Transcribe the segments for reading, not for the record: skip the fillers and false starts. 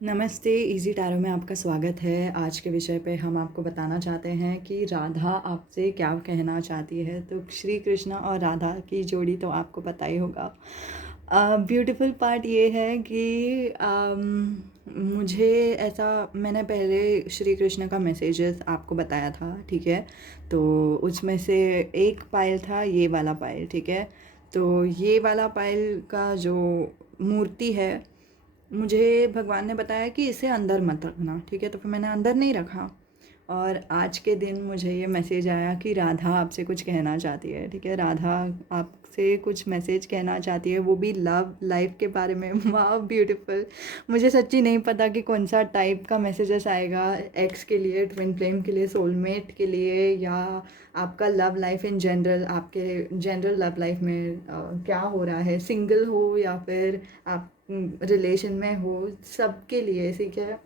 नमस्ते, easy tarot में आपका स्वागत है। आज के विषय पे हम आपको बताना चाहते हैं कि राधा आपसे क्या कहना चाहती है। तो श्री कृष्ण और राधा की जोड़ी तो आपको पता ही होगा। ब्यूटीफुल पार्ट ये है कि मुझे ऐसा मैंने पहले श्री कृष्ण का मैसेजेस आपको बताया था, ठीक है। तो उसमें से एक पायल था, ये वाला पायल, ठीक है। तो ये वाला पायल का जो मूर्ति है, मुझे भगवान ने बताया कि इसे अंदर मत रखना, ठीक है। तो फिर मैंने अंदर नहीं रखा और आज के दिन मुझे ये मैसेज आया कि राधा आपसे कुछ कहना चाहती है, ठीक है। राधा आपसे कुछ मैसेज कहना चाहती है, वो भी लव लाइफ के बारे में। वाह ब्यूटीफुल। मुझे सच्ची नहीं पता कि कौन सा टाइप का मैसेजेस आएगा, एक्स के लिए, ट्विन फ्लेम के लिए, सोलमेट के लिए, या आपका लव लाइफ इन जनरल, आपके जनरल लव लाइफ में क्या हो रहा है, सिंगल हो या फिर आप रिलेशन में हो, सबके लिए, ठीक है।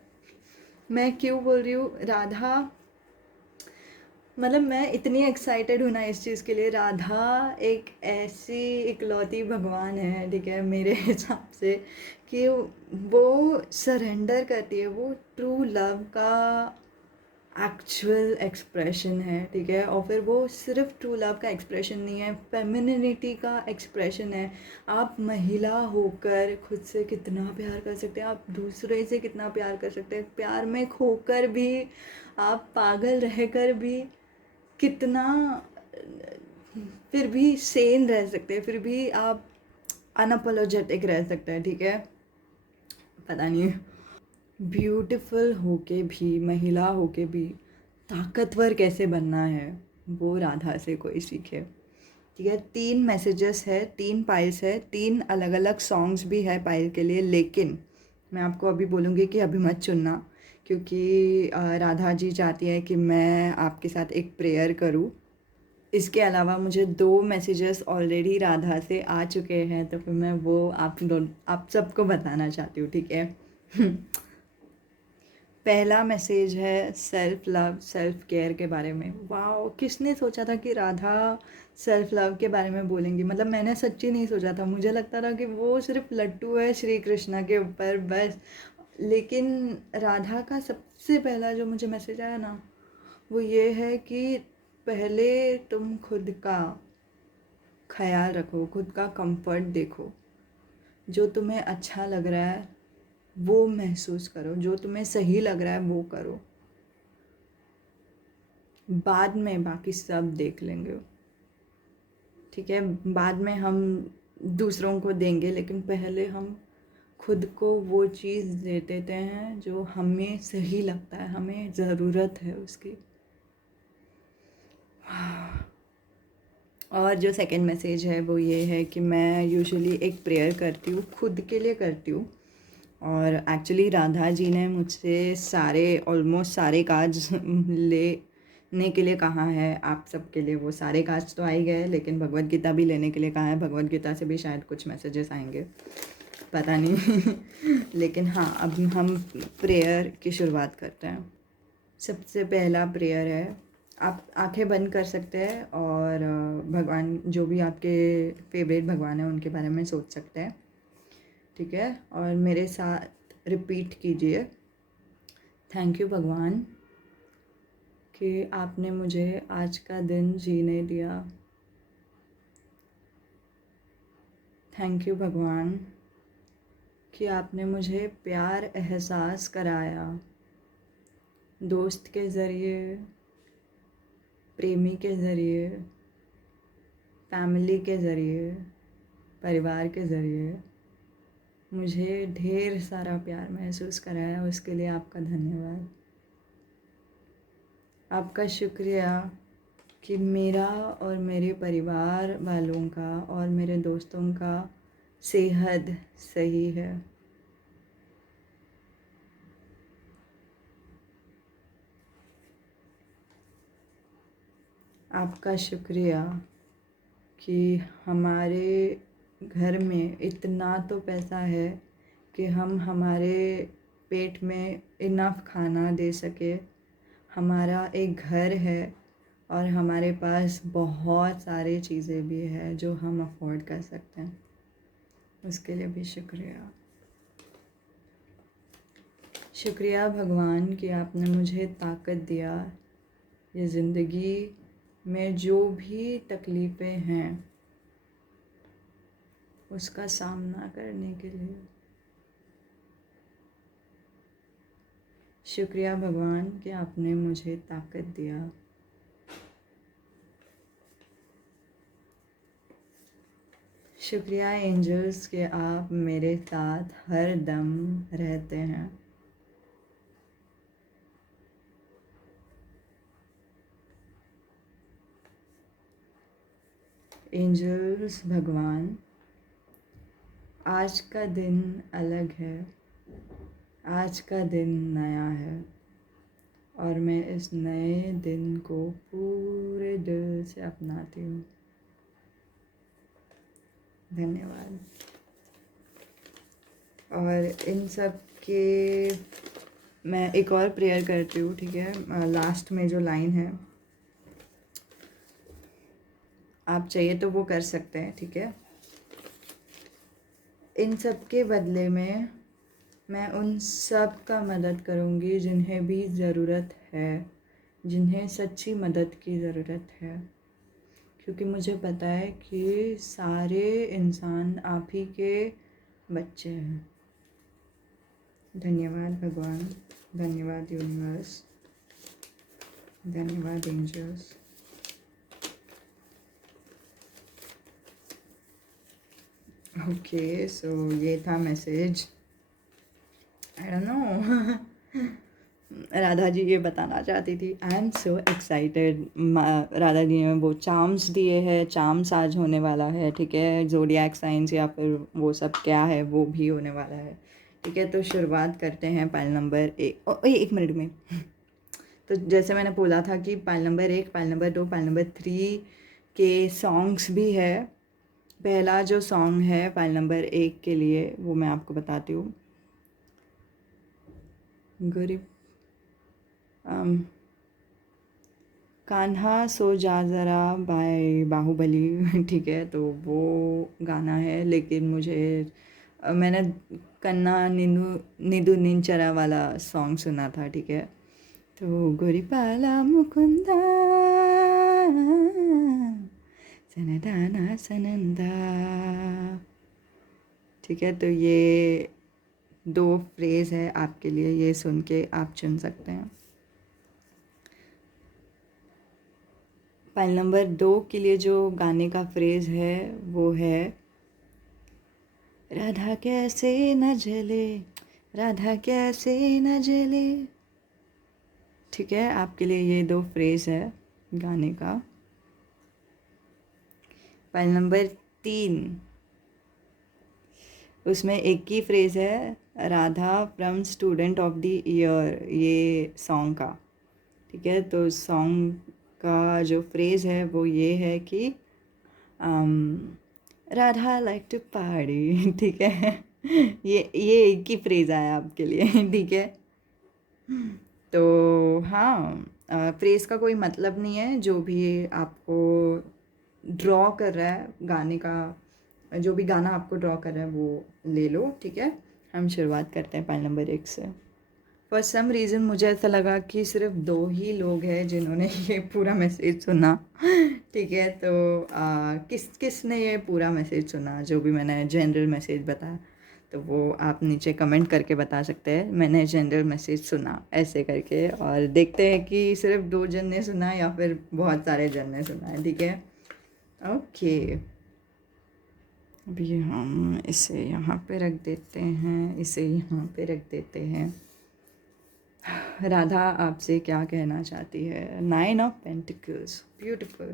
मैं क्यों बोल रही हूँ राधा, मतलब मैं इतनी एक्साइटेड हूँ ना इस चीज़ के लिए। राधा एक ऐसी इकलौती भगवान है, ठीक है, मेरे हिसाब से, कि वो सरेंडर करती है। वो ट्रू लव का एक्चुअल एक्सप्रेशन है, ठीक है। और फिर वो सिर्फ ट्रू लव का एक्सप्रेशन नहीं है, फेमिनिनिटी का एक्सप्रेशन है। आप महिला होकर खुद से कितना प्यार कर सकते हैं, आप दूसरे से कितना प्यार कर सकते हैं, प्यार में खोकर भी, आप पागल रहकर भी कितना फिर भी सेन रह सकते हैं, फिर भी आप अनअपोलोजेटिक रह सकते हैं, ठीक है। पता नहीं, ब्यूटीफुल होके भी, महिला होके भी ताकतवर कैसे बनना है, वो राधा से कोई सीखे, ठीक है। 3 मैसेजेस है, 3 पाइल्स है, 3 अलग अलग सॉन्ग्स भी है पायल के लिए। लेकिन मैं आपको अभी बोलूँगी कि अभी मत चुनना, क्योंकि राधा जी चाहती है कि मैं आपके साथ एक प्रेयर करूँ। इसके अलावा मुझे 2 मैसेजेस ऑलरेडी राधा से आ चुके हैं, तो फिर मैं वो आप सबको बताना चाहती हूँ, ठीक है। पहला मैसेज है सेल्फ लव, सेल्फ केयर के बारे में। वाह, किसने सोचा था कि राधा सेल्फ लव के बारे में बोलेंगी। मतलब मैंने सच्ची नहीं सोचा था, मुझे लगता था कि वो सिर्फ लट्टू है श्री कृष्णा के ऊपर बस। लेकिन राधा का सबसे पहला जो मुझे मैसेज आया ना, वो ये है कि पहले तुम खुद का ख्याल रखो, खुद का कंफर्ट देखो, जो तुम्हें अच्छा लग रहा है वो महसूस करो, जो तुम्हें सही लग रहा है वो करो, बाद में बाकी सब देख लेंगे, ठीक है। बाद में हम दूसरों को देंगे, लेकिन पहले हम खुद को वो चीज़ दे देते हैं जो हमें सही लगता है, हमें ज़रूरत है उसकी। और जो सेकंड मैसेज है वो ये है कि मैं यूजुअली एक प्रेयर करती हूँ, खुद के लिए करती हूँ। और एक्चुअली राधा जी ने मुझसे ऑलमोस्ट सारे काज लेने के लिए कहा है। आप सबके लिए वो सारे काज तो आ ही गए, लेकिन भगवत गीता भी लेने के लिए कहा है। भगवत गीता से भी शायद कुछ मैसेजेस आएंगे, पता नहीं। लेकिन हाँ, अब हम प्रेयर की शुरुआत करते हैं। सबसे पहला प्रेयर है, आप आंखें बंद कर सकते हैं और भगवान, जो भी आपके फेवरेट भगवान हैं उनके बारे में सोच सकते हैं, ठीक है। और मेरे साथ रिपीट कीजिए, थैंक यू भगवान कि आपने मुझे आज का दिन जीने दिया। थैंक यू भगवान कि आपने मुझे प्यार एहसास कराया, दोस्त के ज़रिए, प्रेमी के ज़रिए, फैमिली के ज़रिए, परिवार के ज़रिए मुझे ढेर सारा प्यार महसूस कराया। उसके लिए आपका धन्यवाद। आपका शुक्रिया कि मेरा और मेरे परिवार वालों का और मेरे दोस्तों का सेहत सही है। आपका शुक्रिया कि हमारे घर में इतना तो पैसा है कि हम हमारे पेट में इनफ खाना दे सके। हमारा एक घर है और हमारे पास बहुत सारी चीज़ें भी हैं जो हम अफोर्ड कर सकते हैं। उसके लिए भी शुक्रिया। शुक्रिया भगवान कि आपने मुझे ताकत दिया ये ज़िंदगी में जो भी तकलीफ़ें हैं उसका सामना करने के लिए। शुक्रिया भगवान कि आपने मुझे ताकत दिया। शुक्रिया एंजल्स कि आप मेरे साथ हर दम रहते हैं। एंजल्स भगवान, आज का दिन अलग है, आज का दिन नया है और मैं इस नए दिन को पूरे दिल से अपनाती हूँ। धन्यवाद। और इन सब के मैं एक और प्रेयर करती हूँ, ठीक है। लास्ट में जो लाइन है आप चाहिए तो वो कर सकते हैं, ठीक है। इन सब के बदले में मैं उन सब का मदद करूँगी जिन्हें भी ज़रूरत है, जिन्हें सच्ची मदद की ज़रूरत है, क्योंकि मुझे पता है कि सारे इंसान आप ही के बच्चे हैं। धन्यवाद भगवान, धन्यवाद यूनिवर्स, धन्यवाद एंजल्स। ओके, सो ये था message. I don't know Radha ji ये बताना चाहती थी। I am so excited. Radha ji ने वो चार्म्स दिए हैं, चार्म्स आज होने वाला है, ठीक है। ज़ोडिएक साइंस या फिर वो सब क्या है वो भी होने वाला है, ठीक है। तो शुरुआत करते हैं पाइल नंबर 1। एक मिनट में तो जैसे मैंने बोला था कि pile number 1, pile number 2, pile number 3 के सॉन्ग्स भी है। पहला जो सॉन्ग है पाइल नंबर 1 के लिए वो मैं आपको बताती हूँ। गरीब कान्हा सो जा ज़रा बाय बाहुबली, ठीक है। तो वो गाना है, लेकिन मुझे मैंने कन्ना निदू निंचरा वाला सॉन्ग सुना था, ठीक है। तो गोरीपाला मुकुंदा सनदाना सनंदा, ठीक है। तो ये 2 फ्रेज़ है आपके लिए, ये सुन के आप चुन सकते हैं। पाइल नंबर 2 के लिए जो गाने का फ्रेज़ है वो है राधा कैसे न जले, राधा कैसे न जले, ठीक है। आपके लिए ये 2 फ्रेज़ है गाने का। पाइल नंबर 3, उसमें एक ही फ्रेज़ है Radha from student of the year, ये सॉन्ग का, ठीक है। तो सॉन्ग का जो फ्रेज़ है वो ये है कि राधा लाइक टू पार्टी, ठीक है। ये एक ही फ्रेज़ आया आपके लिए, ठीक है। तो हाँ, फ्रेज़ का कोई मतलब नहीं है, जो भी आपको ड्रॉ कर रहा है गाने का, जो भी गाना आपको ड्रॉ कर रहा है वो ले लो, ठीक है। हम शुरुआत करते हैं पाइल नंबर 1 से। फॉर सम रीज़न मुझे ऐसा लगा कि सिर्फ 2 ही लोग हैं जिन्होंने ये पूरा मैसेज सुना, ठीक है। तो किसने ये पूरा मैसेज सुना, जो भी मैंने जनरल मैसेज बताया, तो वो आप नीचे कमेंट करके बता सकते हैं मैंने जनरल मैसेज सुना ऐसे करके। और देखते हैं कि सिर्फ 2 जन ने सुना या फिर बहुत सारे जन ने सुना है, ठीक है। ओके, अभी हम इसे यहाँ पे रख देते हैं, इसे यहाँ पे रख देते हैं। राधा आपसे क्या कहना चाहती है। 9 ऑफ पेंटिकल्स, ब्यूटीफुल।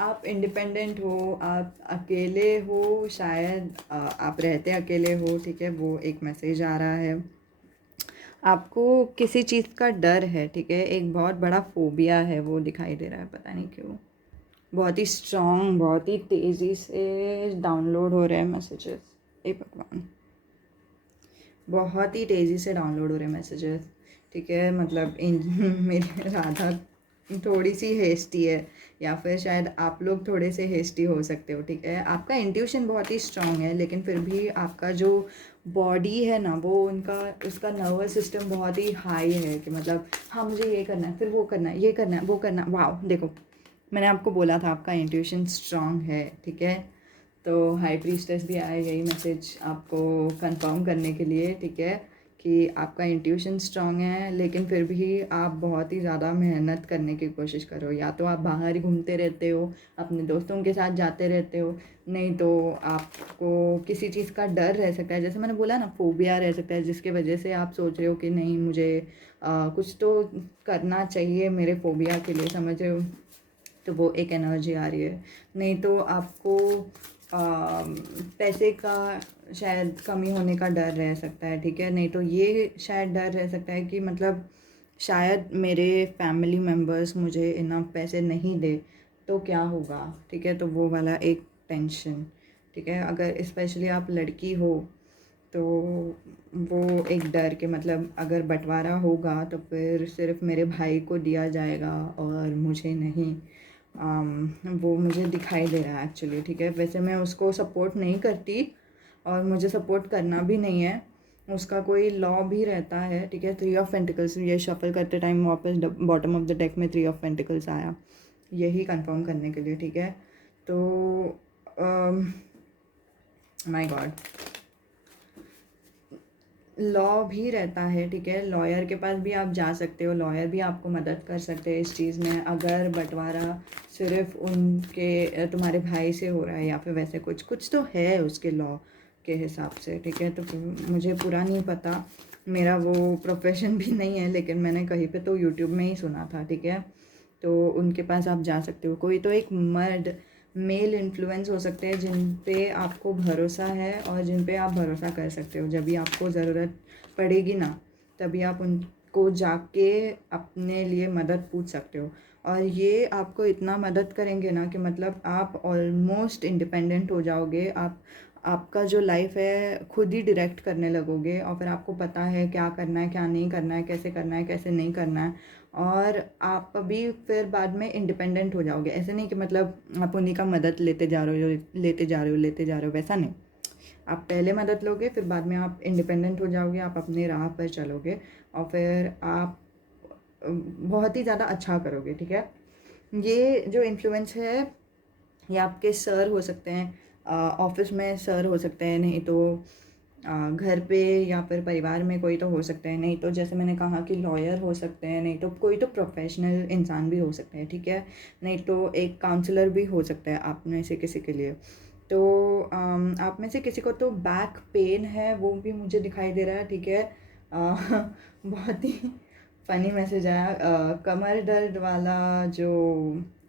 आप इंडिपेंडेंट हो, आप अकेले हो, शायद आप रहते अकेले हो, ठीक है। वो एक मैसेज आ रहा है। आपको किसी चीज़ का डर है, ठीक है। एक बहुत बड़ा फोबिया है वो दिखाई दे रहा है, पता नहीं क्यों। बहुत ही स्ट्रॉन्ग, बहुत ही तेज़ी से डाउनलोड हो रहे हैं मैसेजेस। ए भगवान, बहुत ही तेज़ी से डाउनलोड हो रहे हैं मैसेजेस, ठीक है। मतलब इन मेरे राधा थोड़ी सी हेस्टी है, या फिर शायद आप लोग थोड़े से हेस्टी हो सकते हो, ठीक है। आपका इंट्यूशन बहुत ही स्ट्रांग है, लेकिन फिर भी आपका जो बॉडी है ना, वो उनका उसका नर्वस सिस्टम बहुत ही हाई है कि मतलब हाँ मुझे ये करना है, फिर वो करना है, ये करना है, वो करना है। वाह, देखो मैंने आपको बोला था आपका इंट्यूशन स्ट्रांग है, ठीक है। तो हाई प्रीस्टेस भी आया यही मैसेज आपको कंफर्म करने के लिए, ठीक है, कि आपका इंट्यूशन स्ट्रांग है, लेकिन फिर भी आप बहुत ही ज़्यादा मेहनत करने की कोशिश करो। या तो आप बाहर ही घूमते रहते हो, अपने दोस्तों के साथ जाते रहते हो, नहीं तो आपको किसी चीज़ का डर रह सकता है, जैसे मैंने बोला ना, फोबिया रह सकता है, जिसके वजह से आप सोच रहे हो कि नहीं मुझे कुछ तो करना चाहिए मेरे फोबिया के लिए, समझ रहे हो। तो वो एक एनर्जी आ रही है। नहीं तो आपको पैसे का शायद कमी होने का डर रह सकता है, ठीक है। नहीं तो ये शायद डर रह सकता है कि मतलब शायद मेरे फैमिली मेम्बर्स मुझे इतना पैसे नहीं दे तो क्या होगा, ठीक है। तो वो वाला एक टेंशन, ठीक है। अगर स्पेशली आप लड़की हो तो वो एक डर के मतलब अगर बंटवारा होगा तो फिर सिर्फ मेरे भाई को दिया जाएगा और मुझे नहीं। वो मुझे दिखाई दे रहा है एक्चुअली, ठीक है। वैसे मैं उसको सपोर्ट नहीं करती और मुझे सपोर्ट करना भी नहीं है, उसका कोई लॉ भी रहता है, ठीक है। 3 ऑफ पेंटिकल्स, ये शफल करते टाइम वापस बॉटम ऑफ द डेक में 3 ऑफ पेंटिकल्स आया, यही कंफर्म करने के लिए, ठीक है। तो माय गॉड, लॉ भी रहता है, ठीक है। लॉयर के पास भी आप जा सकते हो, लॉयर भी आपको मदद कर सकते हैं इस चीज़ में, अगर बंटवारा सिर्फ उनके तुम्हारे भाई से हो रहा है या फिर वैसे कुछ कुछ तो है उसके लॉ के हिसाब से, ठीक है। तो मुझे पूरा नहीं पता, मेरा वो प्रोफेशन भी नहीं है, लेकिन मैंने कहीं पे तो यूट्यूब में ही सुना था, ठीक है। तो उनके पास आप जा सकते हो। कोई तो एक मर्द मेल इन्फ्लुएंस हो सकते हैं जिन पे आपको भरोसा है और जिन पे आप भरोसा कर सकते हो। जब भी आपको ज़रूरत पड़ेगी ना, तभी आप उनको जाके अपने लिए मदद पूछ सकते हो। और ये आपको इतना मदद करेंगे ना कि मतलब आप ऑलमोस्ट इंडिपेंडेंट हो जाओगे। आपका जो लाइफ है खुद ही डायरेक्ट करने लगोगे, और फिर आपको पता है क्या करना है, क्या नहीं करना है, कैसे करना है, कैसे नहीं करना है। और आप अभी फिर बाद में इंडिपेंडेंट हो जाओगे। ऐसे नहीं कि मतलब आप उन्हीं का मदद लेते जा रहे हो, लेते जा रहे हो, लेते जा रहे हो, वैसा नहीं। आप पहले मदद लोगे, फिर बाद में आप इंडिपेंडेंट हो जाओगे, आप अपने राह पर चलोगे, और फिर आप बहुत ही ज़्यादा अच्छा करोगे, ठीक है। ये जो इन्फ्लुएंस है, ये आपके सर हो सकते हैं, ऑफिस में सर हो सकते हैं, नहीं तो घर पे या फिर परिवार में कोई तो हो सकते हैं, नहीं तो जैसे मैंने कहा कि लॉयर हो सकते हैं, नहीं तो कोई तो प्रोफेशनल इंसान भी हो सकते हैं, ठीक है। नहीं तो एक काउंसलर भी हो सकता है आप में से किसी के लिए। तो आप में से किसी को तो बैक पेन है, वो भी मुझे दिखाई दे रहा है, ठीक है। बहुत ही फ़नी मैसेज आया। कमर दर्द वाला जो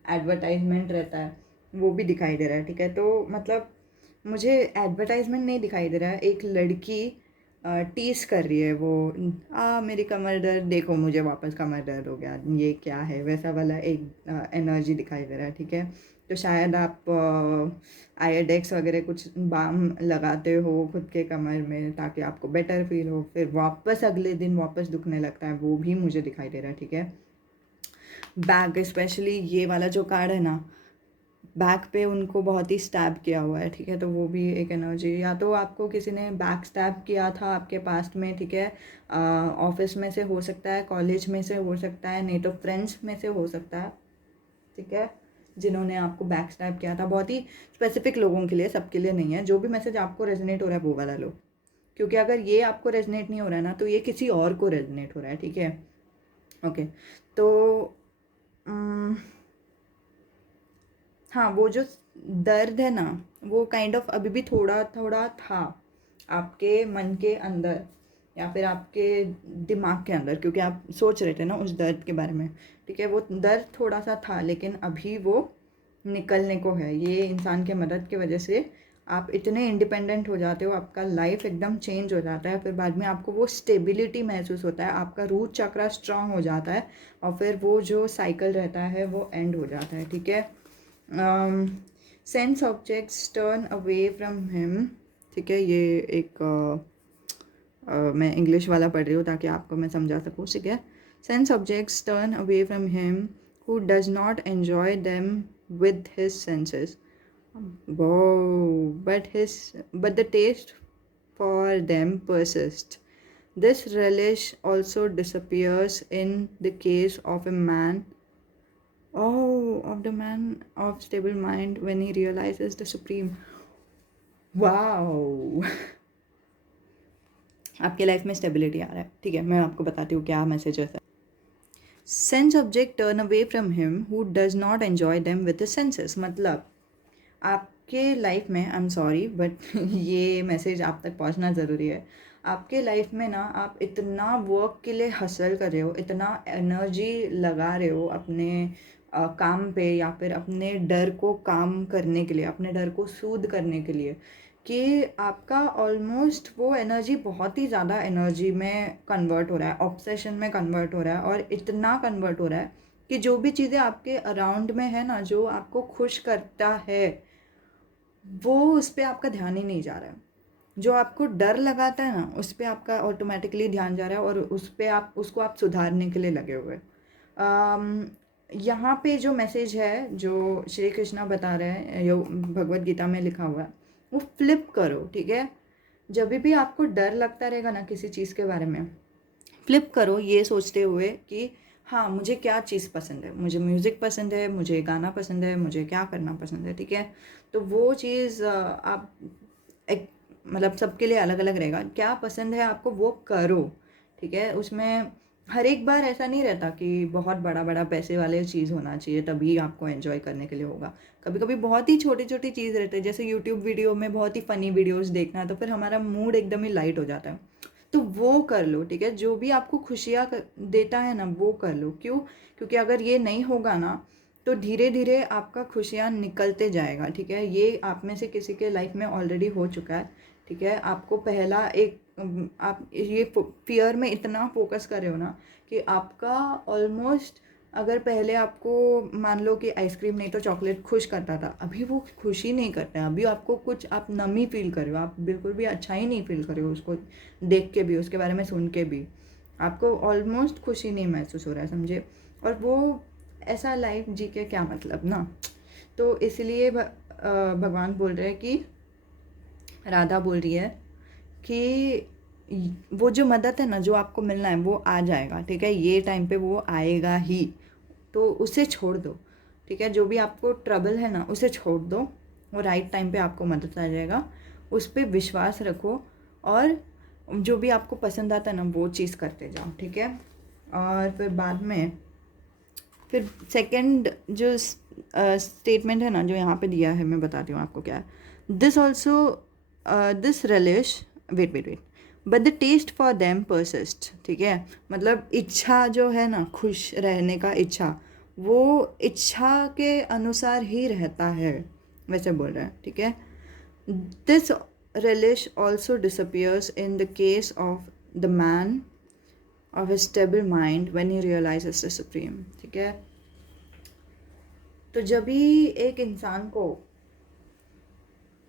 एडवर्टाइजमेंट रहता है वो भी दिखाई दे रहा है, ठीक है। तो मतलब मुझे एडवर्टाइजमेंट नहीं दिखाई दे रहा है, एक लड़की टीस कर रही है, वो मेरी कमर दर्द देखो, मुझे वापस कमर दर्द हो गया, ये क्या है, वैसा वाला एक एनर्जी दिखाई दे रहा है, ठीक है। तो शायद आप आयोडेक्स वगैरह कुछ बाम लगाते हो खुद के कमर में ताकि आपको बेटर फील हो, फिर वापस अगले दिन वापस दुखने लगता है, वो भी मुझे दिखाई दे रहा है, ठीक है। बैक स्पेशली ये वाला जो कार्ड है ना, बैक पे उनको बहुत ही स्टैब किया हुआ है, ठीक है। तो वो भी एक एनर्जी, या तो आपको किसी ने बैक स्टैब किया था आपके पास्ट में, ठीक है। ऑफिस में से हो सकता है, कॉलेज में से हो सकता है, नहीं तो फ्रेंड्स में से हो सकता है, ठीक है, जिन्होंने आपको बैक स्टैब किया था। बहुत ही स्पेसिफिक लोगों के लिए, सबके लिए नहीं है। जो भी मैसेज आपको रेजोनेट हो रहा है वो वाला लो, क्योंकि अगर ये आपको रेजोनेट नहीं हो रहा है ना, तो ये किसी और को रेजोनेट हो रहा है, ठीक है। ओके, तो हाँ, वो जो दर्द है ना, वो काइंड ऑफ अभी भी थोड़ा थोड़ा था आपके मन के अंदर या फिर आपके दिमाग के अंदर, क्योंकि आप सोच रहे थे ना उस दर्द के बारे में, ठीक है। वो दर्द थोड़ा सा था, लेकिन अभी वो निकलने को है। ये इंसान के मदद की वजह से आप इतने इंडिपेंडेंट हो जाते हो, आपका लाइफ एकदम चेंज हो जाता है, फिर बाद में आपको वो स्टेबिलिटी महसूस होता है, आपका रूट चक्रा स्ट्रांग हो जाता है, और फिर वो जो साइकिल रहता है वो एंड हो जाता है, ठीक है। Sense objects turn away from him, ठीक है। ये एक मैं इंग्लिश वाला पढ़ रही हूँ ताकि आपको मैं समझा सकूँ, ठीक है। Sense objects turn away from him who does not enjoy them with his senses. Whoa, but the taste for them persists. This relish also disappears in the case of a man. Oh, of the man of stable mind when he realizes the supreme. Wow. आपके life में stability आ रहा है, ठीक है, मैं आपको बताती हूँ क्या मैसेजेस है. Sense object turn away from him who does not enjoy them with the senses. मतलब आपके लाइफ में, आई एम सॉरी बट ये मैसेज आप तक पहुंचना ज़रूरी है. आपके लाइफ में ना आप इतना वर्क के लिए हसल कर रहे हो, इतना एनर्जी लगा रहे हो अपने काम पे, या फिर अपने डर को काम करने के लिए, अपने डर को सूद करने के लिए, कि आपका ऑलमोस्ट वो एनर्जी बहुत ही ज़्यादा एनर्जी में कन्वर्ट हो रहा है, ऑब्सेशन में कन्वर्ट हो रहा है, और इतना कन्वर्ट हो रहा है कि जो भी चीज़ें आपके अराउंड में है ना, जो आपको खुश करता है, वो उस पर आपका ध्यान ही नहीं जा रहा है. जो आपको डर लगाता है ना, उस पर आपका ऑटोमेटिकली ध्यान जा रहा है, और उस पर आप उसको आप सुधारने के लिए लगे हुए. यहाँ पे जो मैसेज है जो श्री कृष्णा बता रहे हैं, यो भगवत गीता में लिखा हुआ है, वो फ्लिप करो, ठीक है. जब भी आपको डर लगता रहेगा ना किसी चीज़ के बारे में, फ्लिप करो ये सोचते हुए कि हाँ, मुझे क्या चीज़ पसंद है, मुझे म्यूज़िक पसंद है, मुझे गाना पसंद है, मुझे क्या करना पसंद है, ठीक है. तो वो चीज़ आप एक मतलब सबके लिए अलग अलग रहेगा. क्या पसंद है आपको वो करो, ठीक है. उसमें हर एक बार ऐसा नहीं रहता कि बहुत बड़ा बड़ा पैसे वाले चीज़ होना चाहिए तभी आपको एंजॉय करने के लिए होगा. कभी कभी बहुत ही छोटी छोटी चीज़ रहती है, जैसे यूट्यूब वीडियो में बहुत ही फ़नी वीडियोस देखना है, तो फिर हमारा मूड एकदम ही लाइट हो जाता है. तो वो कर लो, ठीक है. जो भी आपको खुशियाँ देता है ना, वो कर लो. क्यों? क्योंकि अगर ये नहीं होगा ना, तो धीरे धीरे आपका खुशियाँ निकलते जाएगा, ठीक है. ये आप में से किसी के लाइफ में ऑलरेडी हो चुका है, ठीक है. आपको पहला एक आप ये फियर में इतना फोकस कर रहे हो ना कि आपका ऑलमोस्ट, अगर पहले आपको मान लो कि आइसक्रीम नहीं तो चॉकलेट खुश करता था, अभी वो खुशी नहीं करता है. अभी आपको कुछ, आप नमी फील कर रहे हो, आप बिल्कुल भी अच्छा ही नहीं फील कर रहे हो उसको देख के भी, उसके बारे में सुन के भी आपको ऑलमोस्ट खुशी नहीं महसूस हो रहा है, समझे. और वो ऐसा लाइफ जी के क्या मतलब ना. तो इसलिए भगवान बोल रहे हैं कि, राधा बोल रही है कि वो जो मदद है ना, जो आपको मिलना है वो आ जाएगा, ठीक है. ये टाइम पे वो आएगा ही, तो उसे छोड़ दो, ठीक है. जो भी आपको ट्रबल है ना, उसे छोड़ दो, वो राइट टाइम पे आपको मदद आ जाएगा. उस पर विश्वास रखो, और जो भी आपको पसंद आता है ना, वो चीज़ करते जाओ, ठीक है. और फिर बाद में, फिर सेकंड जो स्टेटमेंट है ना, जो यहाँ पे दिया है, मैं बताती हूँ आपको क्या है. This also this relish, wait, but the taste for them persist, ठीक है. मतलब इच्छा जो है ना, खुश रहने का इच्छा, वो इच्छा के अनुसार ही रहता है, वैसे बोल रहे हैं, ठीक है. This relish also disappears in the case of the man of a stable mind when he realizes the supreme, ठीक है. तो जब भी एक इंसान को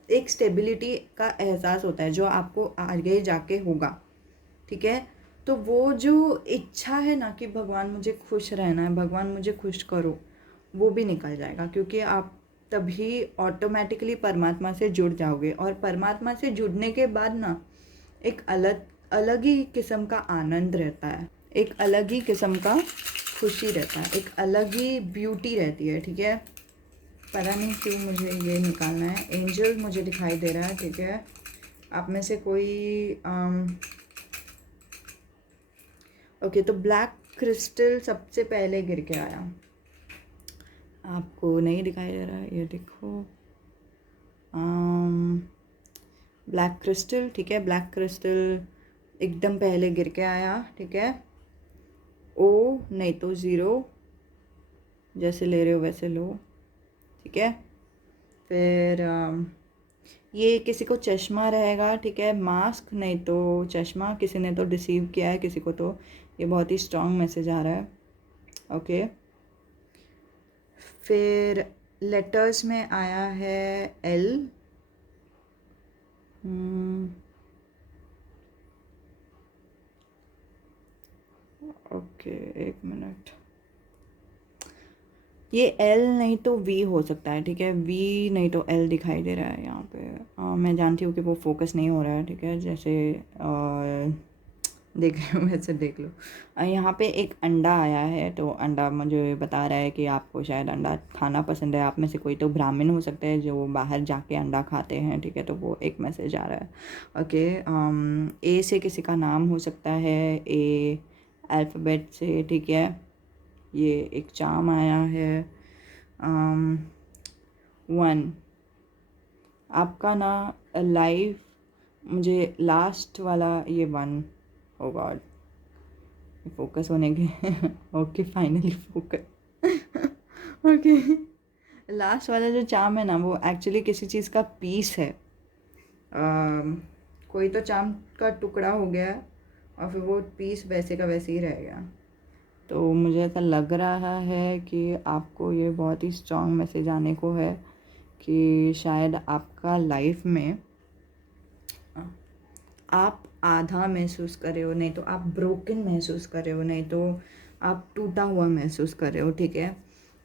एक स्टेबिलिटी का एहसास होता है, जो आपको आगे जाके होगा, ठीक है, तो वो जो इच्छा है ना कि भगवान मुझे खुश रहना है, भगवान मुझे खुश करो, वो भी निकल जाएगा. क्योंकि आप तभी ऑटोमेटिकली परमात्मा से जुड़ जाओगे, और परमात्मा से जुड़ने के बाद ना एक अलग अलग ही किस्म का आनंद रहता है, एक अलग ही किस्म का खुशी रहता है, एक अलग ही ब्यूटी रहती है, ठीक है. पता नहीं क्यों मुझे ये निकालना है. एंजल मुझे दिखाई दे रहा है, ठीक है. आप में से कोई ओके, तो ब्लैक क्रिस्टल सबसे पहले गिर के आया. आपको नहीं दिखाई दे रहा है, ये देखो. ब्लैक क्रिस्टल, ठीक है. ब्लैक क्रिस्टल एकदम पहले गिर के आया, ठीक है. ओ नहीं तो ज़ीरो, जैसे ले रहे हो वैसे लो, ठीक है. फिर ये किसी को चश्मा रहेगा, ठीक है. मास्क नहीं तो चश्मा, किसी ने तो डिसीव किया है किसी को, तो ये बहुत ही स्ट्रॉन्ग मैसेज आ रहा है, ओके. फिर लेटर्स में आया है एल. ओके, एक मिनट. ये एल नहीं तो वी हो सकता है, ठीक है, वी नहीं तो एल दिखाई दे रहा है यहाँ पे। मैं जानती हूँ कि वो फोकस नहीं हो रहा है, ठीक है, जैसे देख रही हूँ वैसे देख लो। यहाँ पे एक अंडा आया है, तो अंडा मुझे बता रहा है कि आपको शायद अंडा खाना पसंद है। आप में से कोई तो ब्राह्मण हो सकता है जो बाहर जाके अंडा खाते हैं, ठीक है, तो वो एक मैसेज आ रहा है। ओके, ए से किसी का नाम हो सकता है, ए अल्फ़ाबेट से, ठीक है। ये एक चार्म आया है, 1 आपका ना लाइफ, मुझे लास्ट वाला ये 1, ओ गॉड, फोकस होने के okay finally focus okay. Last वाला जो चार्म है ना वो एक्चुअली किसी चीज़ का पीस है। कोई तो चार्म का टुकड़ा हो गया और फिर वो पीस वैसे का वैसे ही रह गया। तो मुझे ऐसा लग रहा है कि आपको ये बहुत ही स्ट्रॉन्ग मैसेज आने को है कि शायद आपका लाइफ में आप आधा महसूस कर रहे हो, नहीं तो आप ब्रोकन महसूस कर रहे हो, नहीं तो आप टूटा हुआ महसूस कर रहे हो, ठीक है।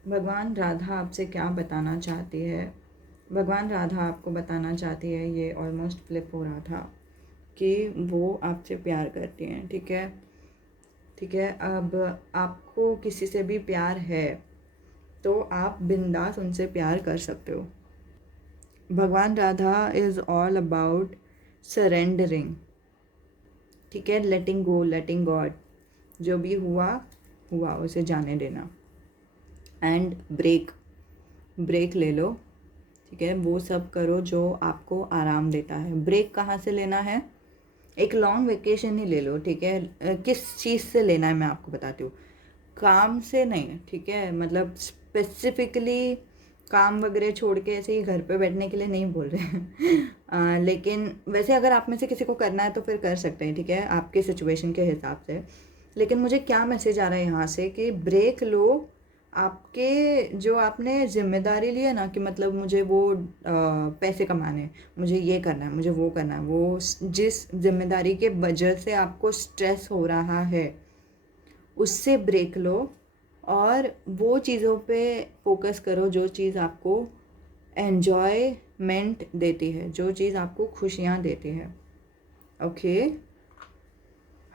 भगवान राधा आपसे क्या बताना चाहती है? भगवान राधा आपको बताना चाहती है, ये ऑलमोस्ट फ्लिप हो रहा था, कि वो आपसे प्यार करती हैं, ठीक है, ठीक है। अब आपको किसी से भी प्यार है तो आप बिंदास उनसे प्यार कर सकते हो। भगवान Radha is all about surrendering, ठीक है, लेटिंग गो, लेटिंग गॉड, जो भी हुआ हुआ उसे जाने देना, एंड ब्रेक ले लो, ठीक है, वो सब करो जो आपको आराम देता है। ब्रेक कहाँ से लेना है? एक लॉन्ग वेकेशन ही ले लो, ठीक है। किस चीज़ से लेना है मैं आपको बताती हूँ, काम से नहीं, ठीक है, मतलब स्पेसिफिकली काम वगैरह छोड़ के ऐसे ही घर पे बैठने के लिए नहीं बोल रहे हैं लेकिन वैसे अगर आप में से किसी को करना है तो फिर कर सकते हैं, ठीक है, आपके सिचुएशन के हिसाब से। लेकिन मुझे क्या मैसेज आ रहा है यहाँ से कि ब्रेक लो। आपके जो आपने जिम्मेदारी ली है ना, कि मतलब मुझे वो पैसे कमाने हैं, मुझे ये करना है, मुझे वो करना है, वो जिस जिम्मेदारी के वजह से आपको स्ट्रेस हो रहा है उससे ब्रेक लो और वो चीज़ों पे फोकस करो जो चीज़ आपको एन्जॉयमेंट देती है, जो चीज़ आपको खुशियाँ देती है। ओके,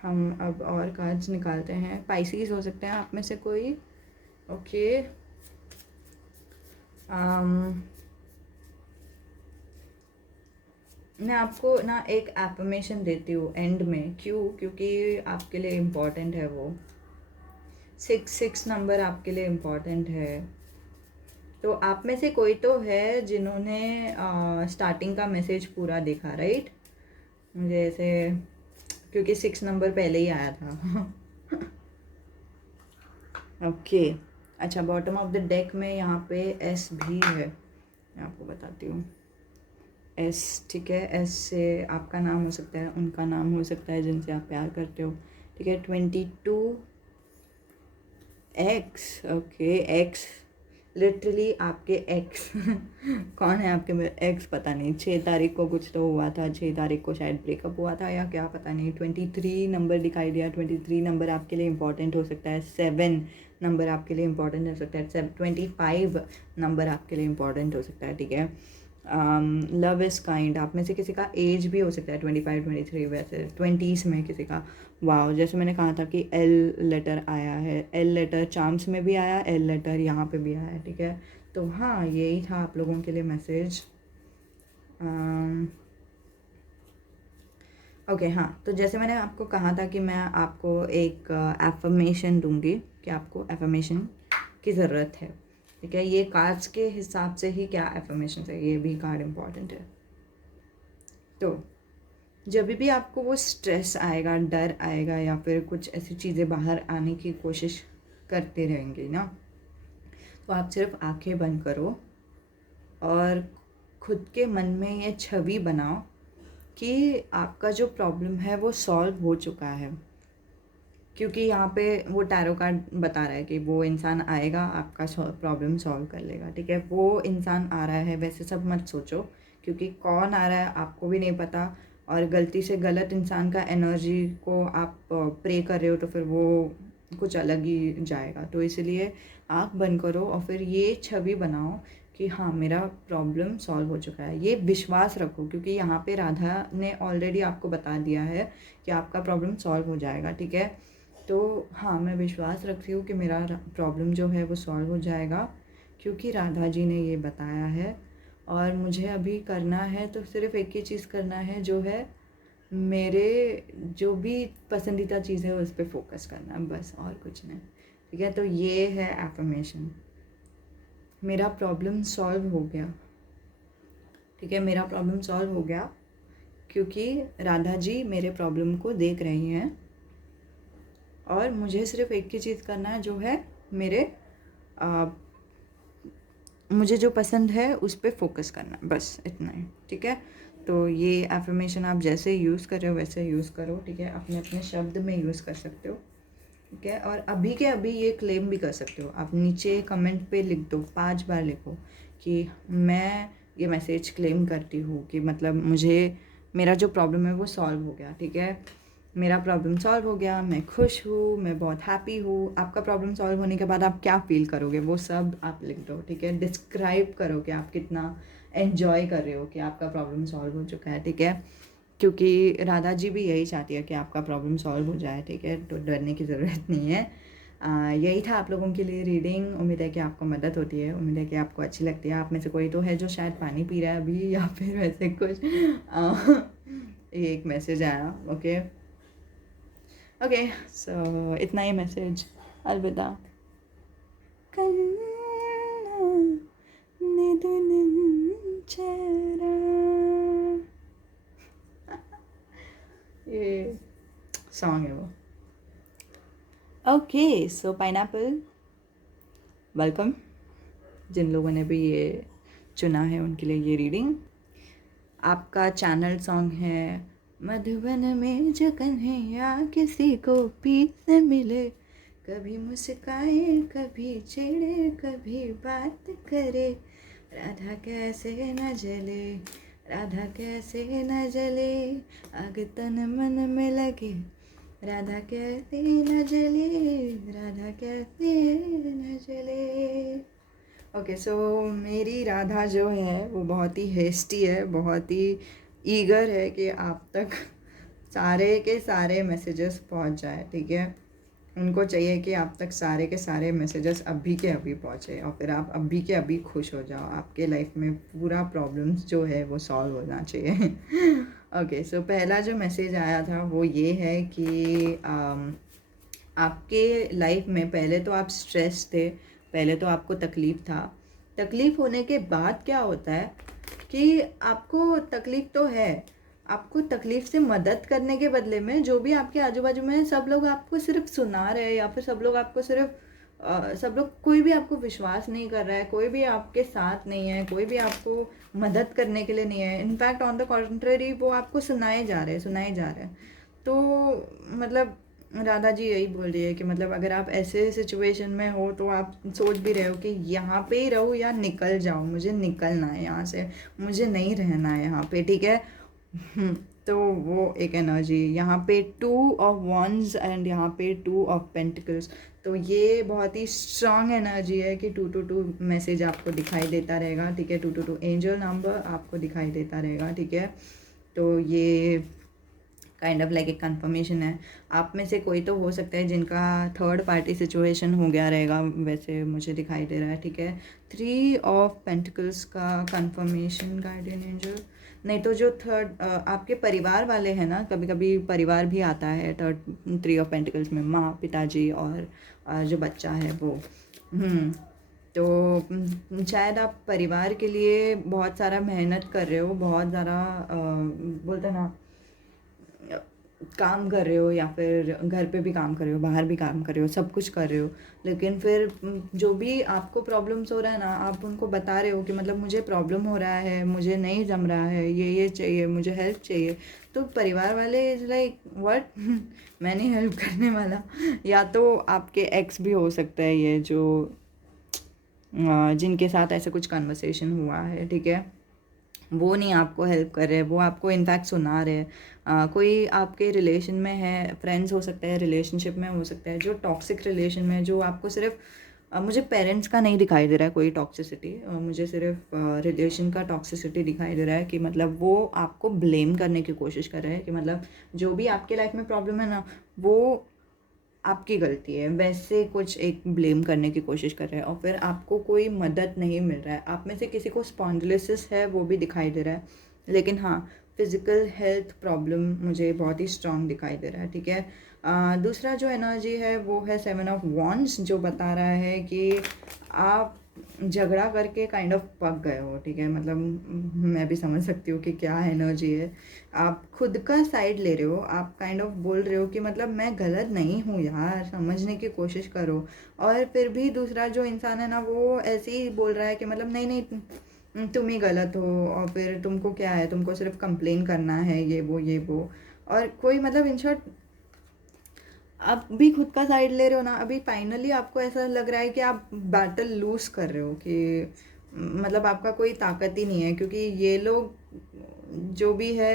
हम अब और कार्ड्स निकालते हैं। पाइसीज हो सकते हैं आप में से कोई। ओके, मैं आपको ना एक एफर्मेशन देती हूँ एंड में, क्यों? क्योंकि आपके लिए इम्पॉर्टेंट है वो। 6 नंबर आपके लिए इम्पॉर्टेंट है। तो आप में से कोई तो है जिन्होंने स्टार्टिंग का मैसेज पूरा देखा, राइट? मुझे ऐसे, क्योंकि 6 नंबर पहले ही आया था ओके, अच्छा, बॉटम ऑफ द डेक में यहाँ पे एस भी है, मैं आपको बताती हूँ। एस, ठीक है, एस से आपका नाम हो सकता है, उनका नाम हो सकता है जिनसे आप प्यार करते हो, ठीक है। 22 एक्स, ओके, एक्स लिटरली आपके एक्स कौन है आपके में एक्स? पता नहीं, 6 तारीख को कुछ तो हुआ था, 6 तारीख को शायद ब्रेकअप हुआ था या क्या, पता नहीं। 23 नंबर दिखाई दिया, 23 नंबर आपके लिए इम्पॉर्टेंट हो सकता है। 7 नंबर आपके लिए इम्पॉर्टेंट हो सकता है। 25 नंबर आपके लिए इम्पॉर्टेंट हो सकता है, ठीक है। लव इज़ काइंड, आप में से किसी का एज भी हो सकता है 25 23, वैसे 20s में किसी का। वाह, जैसे मैंने कहा था कि एल लेटर आया है, एल लेटर चार्म्स में भी आया, एल लेटर यहाँ पे भी आया, ठीक है। तो हाँ, यही था आप लोगों के लिए मैसेज। ओके, हाँ, तो जैसे मैंने आपको कहा था कि मैं आपको एक एफर्मेशन दूंगी, कि आपको एफर्मेशन की ज़रूरत है, ठीक है। ये कार्ड्स के हिसाब से ही क्या एफर्मेशन है, ये भी कार्ड इम्पॉर्टेंट है। तो जब भी आपको वो स्ट्रेस आएगा, डर आएगा, या फिर कुछ ऐसी चीज़ें बाहर आने की कोशिश करते रहेंगे ना, तो आप सिर्फ आंखें बंद करो और खुद के मन में ये छवि बनाओ कि आपका जो प्रॉब्लम है वो सॉल्व हो चुका है। क्योंकि यहाँ पे वो टैरो कार्ड बता रहा है कि वो इंसान आएगा, आपका प्रॉब्लम सॉल्व कर लेगा, ठीक है। वो इंसान आ रहा है, वैसे सब मत सोचो, क्योंकि कौन आ रहा है आपको भी नहीं पता, और गलती से गलत इंसान का एनर्जी को आप प्रे कर रहे हो तो फिर वो कुछ अलग ही जाएगा। तो इसलिए आँख बंद करो और फिर ये छवि बनाओ कि हाँ, मेरा प्रॉब्लम सॉल्व हो चुका है। ये विश्वास रखो, क्योंकि यहाँ पे राधा ने ऑलरेडी आपको बता दिया है कि आपका प्रॉब्लम सॉल्व हो जाएगा, ठीक है। तो हाँ, मैं विश्वास रखती हूँ कि मेरा प्रॉब्लम जो है वो सॉल्व हो जाएगा, क्योंकि राधा जी ने ये बताया है। और मुझे अभी करना है तो सिर्फ़ एक ही चीज़ करना है, जो है मेरे जो भी पसंदीदा चीज़ है उस पर फोकस करना है, बस, और कुछ नहीं, ठीक है। तो ये है एफर्मेशन, मेरा प्रॉब्लम सॉल्व हो गया, ठीक है। मेरा प्रॉब्लम सॉल्व हो गया क्योंकि राधा जी मेरे प्रॉब्लम को देख रही हैं, और मुझे सिर्फ एक ही चीज़ करना है, जो है मेरे मुझे जो पसंद है उस पर फोकस करना है, बस इतना ही, ठीक है। तो ये एफर्मेशन आप जैसे यूज़ कर रहे हो वैसे यूज़ करो, ठीक है। अपने अपने शब्द में यूज़ कर सकते हो, ठीक है। और अभी के अभी ये क्लेम भी कर सकते हो, आप नीचे कमेंट पे लिख दो, 5 बार लिखो कि मैं ये मैसेज क्लेम करती हूँ कि मतलब मुझे मेरा जो प्रॉब्लम है वो सॉल्व हो गया, ठीक है। मेरा प्रॉब्लम सॉल्व हो गया, मैं खुश हूँ, मैं बहुत हैप्पी हूँ। आपका प्रॉब्लम सॉल्व होने के बाद आप क्या फ़ील करोगे वो सब आप लिख दो, ठीक है। डिस्क्राइब करो कि आप कितना एन्जॉय कर रहे हो कि आपका प्रॉब्लम सॉल्व हो चुका है, ठीक है। क्योंकि राधा जी भी यही चाहती है कि आपका प्रॉब्लम सॉल्व हो जाए, ठीक है। तो डरने की ज़रूरत नहीं है। यही था आप लोगों के लिए रीडिंग। उम्मीद है कि आपको मदद होती है, उम्मीद है कि आपको अच्छी लगती है। आप में से कोई तो है जो शायद पानी पी रहा है अभी, या फिर वैसे कुछ ये एक मैसेज आया, ओके ओके। सो इतना ही मैसेज, अलविदा। ये सॉन्ग है वो, ओके। सो पाइनएप्पल, वेलकम। जिन लोगों ने भी ये चुना है उनके लिए ये रीडिंग। आपका चैनल सॉन्ग है मधुबन में जो कन्हैया किसी को पी से मिले, कभी मुस्काए कभी छेड़े कभी बात करे, राधा कैसे न जले, राधा कैसे न जले, आग तन मन में लगे, राधा कैसे न जले, राधा कैसे न जले। ओके, सो मेरी राधा जो है वो बहुत ही हेस्टी है, बहुत ही ईगर है कि आप तक सारे के सारे मैसेजेस पहुंच जाए, ठीक है। उनको चाहिए कि आप तक सारे के सारे मैसेजेस अभी के अभी पहुंचे, और फिर आप अभी के अभी खुश हो जाओ। आपके लाइफ में पूरा प्रॉब्लम्स जो है वो सॉल्व होना चाहिए। ओके, सो पहला जो मैसेज आया था वो ये है कि आपके लाइफ में पहले तो आप स्ट्रेस थे, पहले तो आपको तकलीफ़ था। तकलीफ़ होने के बाद क्या होता है कि आपको तकलीफ़ तो है, आपको तकलीफ़ से मदद करने के बदले में जो भी आपके आजू बाजू में है, सब लोग आपको सिर्फ सुना रहे हैं, या फिर सब लोग आपको सिर्फ सब लोग, कोई भी आपको विश्वास नहीं कर रहा है, कोई भी आपके साथ नहीं है, कोई भी आपको मदद करने के लिए नहीं है। इनफैक्ट ऑन द कॉन्ट्ररी वो आपको सुनाए जा रहे हैं। तो मतलब राधा जी यही बोल रही है कि मतलब अगर आप ऐसे सिचुएशन में हो तो आप सोच भी रहे हो कि यहाँ पे ही रहो या निकल जाओ, मुझे निकलना है यहाँ से, मुझे नहीं रहना है यहाँ पे, ठीक है। तो वो एक एनर्जी यहाँ पे 2 ऑफ wands एंड यहाँ पे 2 ऑफ पेंटिकल्स। तो ये बहुत ही स्ट्रांग एनर्जी है कि 222 मैसेज आपको दिखाई देता रहेगा, ठीक है। 222 एंजल नंबर आपको दिखाई देता रहेगा, ठीक है। तो ये काइंड ऑफ लाइक एक कंफर्मेशन है। आप में से कोई तो हो सकता है जिनका थर्ड पार्टी सिचुएशन हो गया रहेगा, वैसे मुझे दिखाई दे रहा है, ठीक है। 3 ऑफ पेंटिकल्स का कंफर्मेशन, गार्डियन एंजल। नहीं तो जो थर्ड आपके परिवार वाले हैं ना, कभी कभी परिवार भी आता है थर्ड 3 ऑफ पेंटिकल्स में, माँ, पिताजी और जो बच्चा है वो। तो शायद आप परिवार के लिए बहुत सारा मेहनत कर रहे हो, बहुत ज़्यादा बोलते ना काम कर रहे हो, या फिर घर पे भी काम कर रहे हो, बाहर भी काम कर रहे हो, सब कुछ कर रहे हो, लेकिन फिर जो भी आपको प्रॉब्लम्स हो रहा है ना, आप उनको बता रहे हो कि मतलब मुझे प्रॉब्लम हो रहा है, मुझे नहीं जम रहा है, ये चाहिए, मुझे हेल्प चाहिए। तो परिवार वाले इज़ लाइक व्हाट, मैं नहीं हेल्प करने वाला। या तो आपके एक्स भी हो सकता है ये, जो जिनके साथ ऐसा कुछ कन्वर्सेशन हुआ है, ठीक है। वो नहीं आपको हेल्प कर रहे, वो आपको इनफैक्ट सुना रहे हैं। कोई आपके रिलेशन में है, फ्रेंड्स हो सकता है, रिलेशनशिप में हो सकता है, जो टॉक्सिक रिलेशन में, जो आपको सिर्फ मुझे पेरेंट्स का नहीं दिखाई दे रहा है कोई टॉक्सिसिटी, मुझे सिर्फ रिलेशन का टॉक्सिसिटी दिखाई दे रहा है कि मतलब वो आपको ब्लेम करने की कोशिश कर रहे हैं कि मतलब जो भी आपके लाइफ में प्रॉब्लम है ना, वो आपकी गलती है, वैसे कुछ एक ब्लेम करने की कोशिश कर रहे हैं। और फिर आपको कोई मदद नहीं मिल रहा है। आप में से किसी को स्पॉन्डिलोसिस है, वो भी दिखाई दे रहा है। लेकिन हाँ, फिज़िकल हेल्थ प्रॉब्लम मुझे बहुत ही स्ट्रांग दिखाई दे रहा है, ठीक है। दूसरा जो एनर्जी है वो है 7 ऑफ वॉन्ड्स, जो बता रहा है कि आप झगड़ा करके काइंड ऑफ पक गए हो, ठीक है। मतलब मैं भी समझ सकती हूँ कि क्या एनर्जी है। आप खुद का साइड ले रहे हो, आप काइंड ऑफ बोल रहे हो कि मतलब मैं गलत नहीं हूँ यार, समझने की कोशिश करो। और फिर भी दूसरा जो इंसान है ना, वो ऐसे ही बोल रहा है कि मतलब नहीं नहीं, तुम ही गलत हो, और फिर तुमको क्या है, तुमको सिर्फ कंप्लेन करना है, ये वो। और कोई मतलब इन शॉर्ट, आप भी खुद का साइड ले रहे हो ना, अभी फाइनली आपको ऐसा लग रहा है कि आप बैटल लूज कर रहे हो, कि मतलब आपका कोई ताकत ही नहीं है, क्योंकि ये लोग जो भी है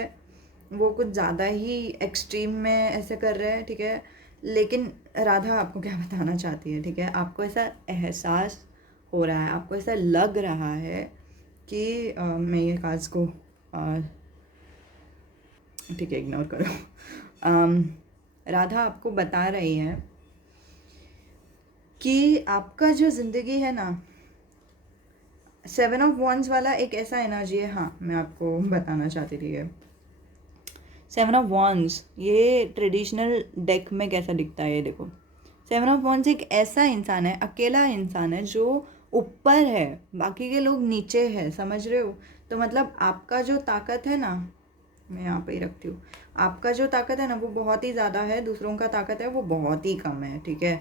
वो कुछ ज़्यादा ही एक्सट्रीम में ऐसे कर रहे हैं, ठीक है। लेकिन राधा आपको क्या बताना चाहती है, ठीक है, आपको ऐसा एहसास हो रहा है, आपको ऐसा लग रहा है कि मैं ये काज को ठीक है, इग्नोर करो। राधा आपको बता रही है कि आपका जो ज़िंदगी है ना, 7 ऑफ वॉन्ड्स वाला एक ऐसा एनर्जी है। हाँ, मैं आपको बताना चाहती थी ये 7 ऑफ वॉन्ड्स, ये ट्रेडिशनल डेक में कैसा दिखता है, ये देखो। 7 ऑफ वॉन्ड्स एक ऐसा इंसान है, अकेला इंसान है, जो ऊपर है, बाकी के लोग नीचे है, समझ रहे हो। तो मतलब आपका जो ताकत है ना, मैं यहाँ पे ही रखती हूँ, आपका जो ताकत है ना वो बहुत ही ज़्यादा है, दूसरों का ताकत है वो बहुत ही कम है, ठीक है।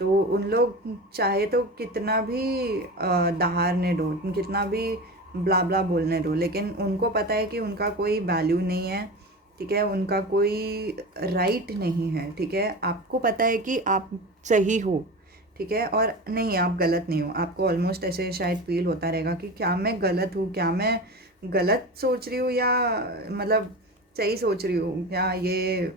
तो उन लोग चाहे तो कितना भी दहाड़ने दो, कितना भी ब्ला ब्ला बोलने दो, लेकिन उनको पता है कि उनका कोई वैल्यू नहीं है, ठीक है, उनका कोई राइट नहीं है, ठीक है। आपको पता है कि आप सही हो, ठीक है, और नहीं, आप गलत नहीं हो। आपको ऑलमोस्ट ऐसे शायद फील होता रहेगा कि क्या मैं गलत हूँ, क्या मैं गलत सोच रही हूँ, या मतलब सही सोच रही हूँ, या ये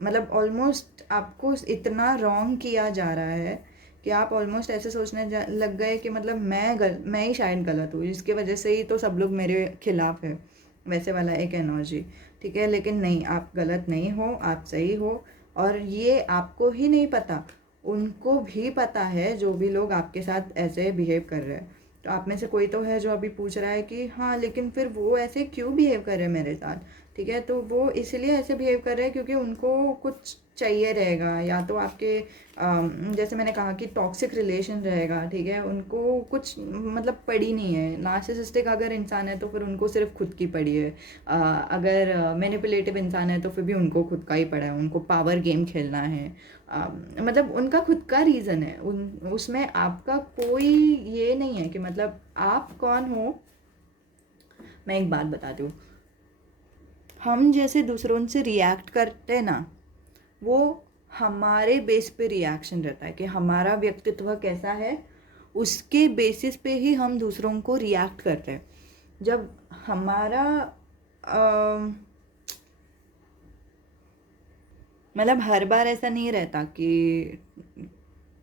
मतलब ऑलमोस्ट आपको इतना रॉन्ग किया जा रहा है कि आप ऑलमोस्ट ऐसे सोचने लग गए कि मतलब मैं ही शायद गलत हूँ, जिसकी वजह से ही तो सब लोग मेरे खिलाफ है, वैसे वाला एक एनर्जी, ठीक है। लेकिन नहीं, आप गलत नहीं हो, आप सही हो। और ये आपको ही नहीं पता, उनको भी पता है, जो भी लोग आपके साथ ऐसे बिहेव कर रहे हैं। तो आप में से कोई तो है जो अभी पूछ रहा है कि हाँ, लेकिन फिर वो ऐसे क्यों बिहेव कर रहे हैं मेरे साथ, ठीक है। तो वो इसलिए ऐसे बिहेव कर रहे हैं क्योंकि उनको कुछ चाहिए रहेगा, या तो आपके जैसे मैंने कहा कि टॉक्सिक रिलेशन रहेगा, ठीक है। उनको कुछ मतलब पड़ी नहीं है। नार्सिसिस्टिक अगर इंसान है तो फिर उनको सिर्फ खुद की पड़ी है। अगर मैनिपुलेटिव इंसान है तो फिर भी उनको खुद का ही पड़ा है, उनको पावर गेम खेलना है। मतलब उनका खुद का रीज़न है, उन उसमें आपका कोई ये नहीं है कि मतलब आप कौन हो। मैं एक बात बताती हूँ, हम जैसे दूसरों से रिएक्ट करते हैं ना, वो हमारे बेस पे रिएक्शन रहता है कि हमारा व्यक्तित्व कैसा है, उसके बेसिस पे ही हम दूसरों को रिएक्ट करते हैं। जब हमारा मतलब हर बार ऐसा नहीं रहता कि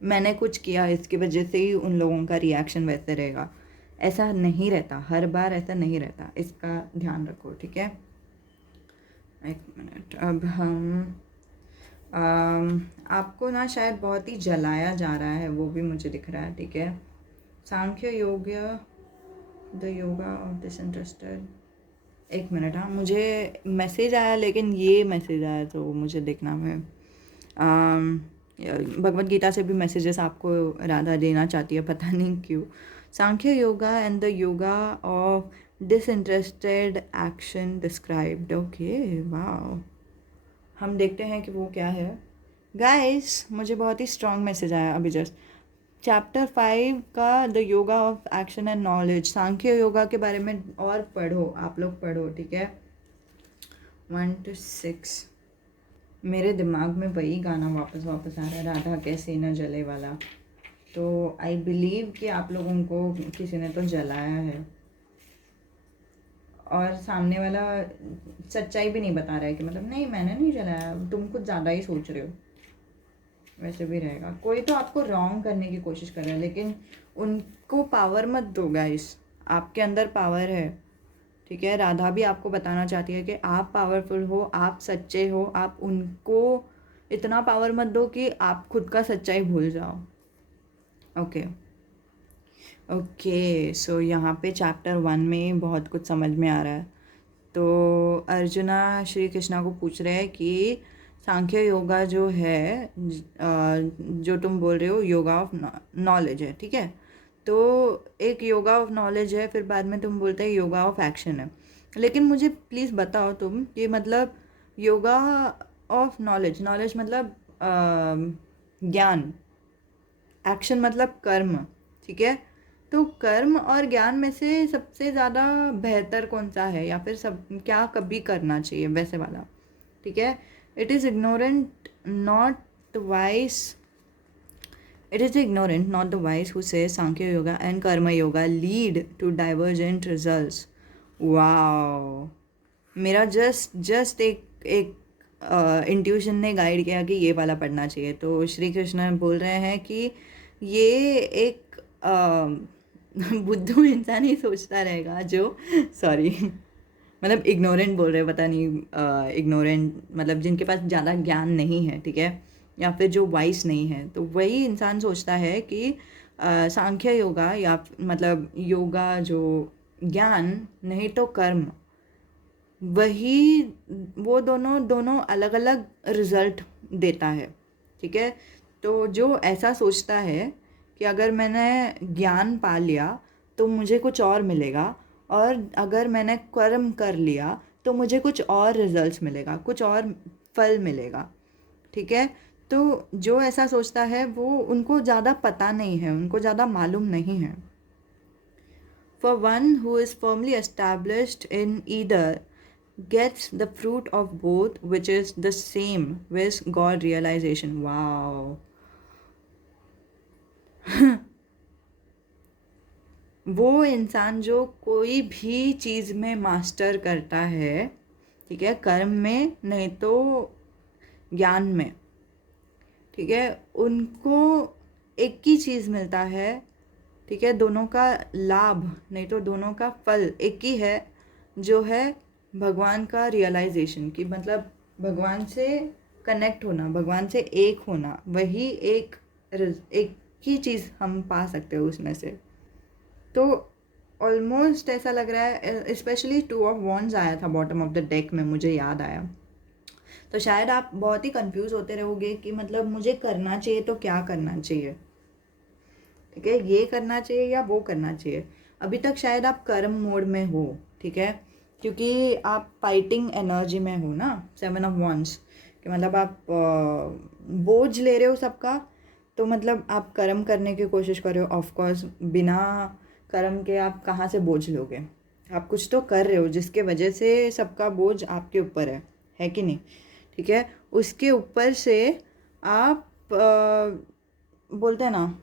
मैंने कुछ किया इसकी वजह से ही उन लोगों का रिएक्शन वैसे रहेगा, ऐसा नहीं रहता, हर बार ऐसा नहीं रहता, इसका ध्यान रखो, ठीक है। एक मिनट, अब हम आपको ना शायद बहुत ही जलाया जा रहा है, वो भी मुझे दिख रहा है, ठीक है। सांख्य योग, द योगा ऑफ डिसइंटरेस्टेड। एक मिनट, हाँ, मुझे मैसेज आया, लेकिन ये मैसेज आया तो मुझे देखना है। भगवत गीता से भी मैसेजेस आपको राधा देना चाहती है, पता नहीं क्यों। Sankhya yoga and the yoga of disinterested action described, okay, वाह। हम देखते हैं कि वो क्या है। गाइस, मुझे बहुत ही स्ट्रॉन्ग मैसेज आया अभी जस्ट। चैप्टर 5 का the yoga of action and knowledge, Sankhya yoga के बारे में और पढ़ो, आप लोग पढ़ो, ठीक है। 1 to 6 मेरे दिमाग में वही गाना वापस वापस आ रहा है, राधा कैसे न जले वाला। तो आई बिलीव कि आप लोगों को किसी ने तो जलाया है, और सामने वाला सच्चाई भी नहीं बता रहा है कि मतलब नहीं मैंने नहीं चलाया, तुम कुछ ज़्यादा ही सोच रहे हो, वैसे भी रहेगा। कोई तो आपको रॉन्ग करने की कोशिश कर रहा है, लेकिन उनको पावर मत दो गाइस, आपके अंदर पावर है, ठीक है। राधा भी आपको बताना चाहती है कि आप पावरफुल हो, आप सच्चे हो, आप उनको इतना पावर मत दो कि आप खुद का सच्चाई भूल जाओ। ओके ओके, सो यहाँ पे चैप्टर 1 में बहुत कुछ समझ में आ रहा है। तो अर्जुना श्री कृष्णा को पूछ रहे हैं कि सांख्य योगा जो है, जो तुम बोल रहे हो योगा ऑफ नॉलेज है, ठीक है। तो एक योगा ऑफ नॉलेज है, फिर बाद में तुम बोलते हैं योगा ऑफ एक्शन है। लेकिन मुझे प्लीज़ बताओ तुम कि मतलब योगा ऑफ नॉलेज, नॉलेज मतलब ज्ञान, एक्शन मतलब कर्म, ठीक है। तो कर्म और ज्ञान में से सबसे ज़्यादा बेहतर कौन सा है, या फिर सब क्या कभी करना चाहिए वैसे वाला, ठीक है। It is ignorant not wise, it is ignorant not the wise who say Sankhya yoga and karma yoga lead to divergent results. Wow, मेरा जस्ट एक इंट्यूशन ने गाइड किया कि ये वाला पढ़ना चाहिए। तो श्री कृष्ण बोल रहे हैं कि ये एक बुद्धू इंसान ही सोचता रहेगा जो, सॉरी मतलब इग्नोरेंट बोल रहे, पता नहीं इग्नोरेंट मतलब जिनके पास ज़्यादा ज्ञान नहीं है, ठीक है, या फिर जो वाइस नहीं है, तो वही इंसान सोचता है कि सांख्य योगा या मतलब योगा जो ज्ञान नहीं तो कर्म, वही वो दोनों दोनों अलग अलग रिजल्ट देता है, ठीक है। तो जो ऐसा सोचता है कि अगर मैंने ज्ञान पा लिया तो मुझे कुछ और मिलेगा, और अगर मैंने कर्म कर लिया तो मुझे कुछ और रिजल्ट्स मिलेगा, कुछ और फल मिलेगा, ठीक है। तो जो ऐसा सोचता है वो, उनको ज़्यादा पता नहीं है, उनको ज़्यादा मालूम नहीं है। For one who is firmly established in either gets the fruit of both, which is the same with God realization. Wow. वो इंसान जो कोई भी चीज़ में मास्टर करता है, ठीक है, कर्म में नहीं तो ज्ञान में, ठीक है, उनको एक ही चीज़ मिलता है, ठीक है, दोनों का लाभ नहीं तो दोनों का फल एक ही है, जो है भगवान का रियलाइजेशन, कि मतलब भगवान से कनेक्ट होना, भगवान से एक होना, वही एक ही चीज़ हम पा सकते हो उसमें से। तो ऑलमोस्ट ऐसा लग रहा है, स्पेशली 2 ऑफ वॉन्ड्स आया था बॉटम ऑफ द डेक में, मुझे याद आया। तो शायद आप बहुत ही कंफ्यूज होते रहोगे कि मतलब मुझे करना चाहिए तो क्या करना चाहिए, ठीक है, ये करना चाहिए या वो करना चाहिए। अभी तक शायद आप कर्म मोड में हो, ठीक है, क्योंकि आप फाइटिंग एनर्जी में हो ना, 7 ऑफ वॉन्ड्स, कि मतलब आप बोझ ले रहे हो सबका, तो मतलब आप कर्म करने की कोशिश कर रहे हो। ऑफकोर्स बिना कर्म के आप कहाँ से बोझ लोगे, आप कुछ तो कर रहे हो जिसके वजह से सबका बोझ आपके ऊपर है कि नहीं, ठीक है। उसके ऊपर से आप बोलते हैं ना,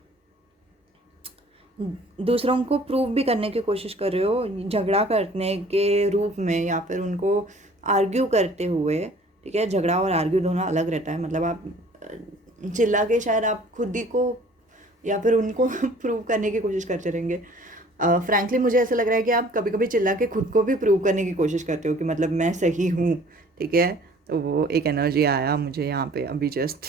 दूसरों को प्रूव भी करने की कोशिश कर रहे हो, झगड़ा करने के रूप में, या फिर उनको आर्ग्यू करते हुए, ठीक है। झगड़ा और आर्ग्यू दोनों अलग रहता है, मतलब आप चिल्ला के शायद आप खुद ही को या फिर उनको प्रूव करने की कोशिश करते रहेंगे। फ्रैंकली मुझे ऐसा लग रहा है कि आप कभी कभी चिल्ला के खुद को भी प्रूव करने की कोशिश करते हो कि मतलब मैं सही हूँ, ठीक है। तो वो एक एनर्जी आया मुझे यहाँ पे अभी जस्ट।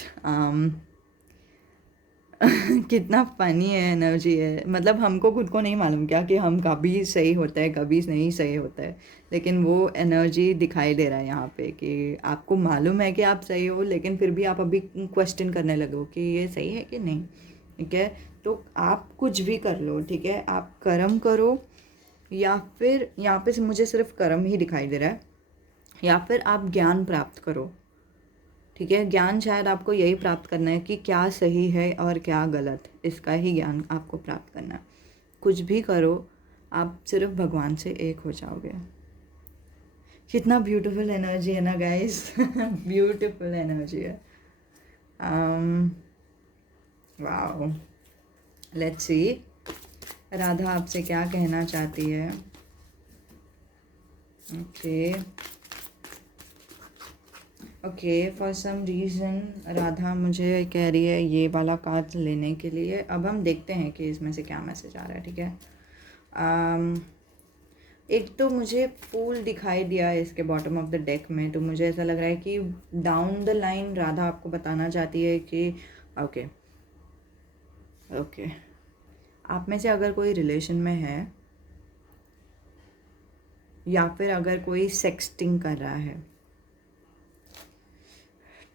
कितना फनी है, एनर्जी है, मतलब हमको खुद को नहीं मालूम क्या कि हम कभी सही होता है कभी नहीं सही होता है, लेकिन वो एनर्जी दिखाई दे रहा है यहाँ पे कि आपको मालूम है कि आप सही हो, लेकिन फिर भी आप अभी क्वेश्चन करने लगे हो कि ये सही है कि नहीं, ठीक है। तो आप कुछ भी कर लो, ठीक है, आप कर्म करो, या फिर यहाँ पे मुझे सिर्फ कर्म ही दिखाई दे रहा है, या फिर आप ज्ञान प्राप्त करो, ठीक है। ज्ञान शायद आपको यही प्राप्त करना है कि क्या सही है और क्या गलत, इसका ही ज्ञान आपको प्राप्त करना है। कुछ भी करो, आप सिर्फ भगवान से एक हो जाओगे। कितना ब्यूटीफुल एनर्जी है ना गाइस, ब्यूटीफुल एनर्जी है। वाओ, लेट्स सी राधा आपसे क्या कहना चाहती है। Okay okay, for some reason Radha मुझे कह रही है ये वाला कार्ड लेने के लिए। अब हम देखते हैं कि इसमें से क्या मैसेज आ रहा है, ठीक है। एक तो मुझे फूल दिखाई दिया है इसके बॉटम ऑफ द डेक में, तो मुझे ऐसा लग रहा है कि डाउन द लाइन राधा आपको बताना चाहती है कि ओके ओके, आप में से अगर कोई रिलेशन में है या फिर अगर कोई सेक्सटिंग कर रहा है,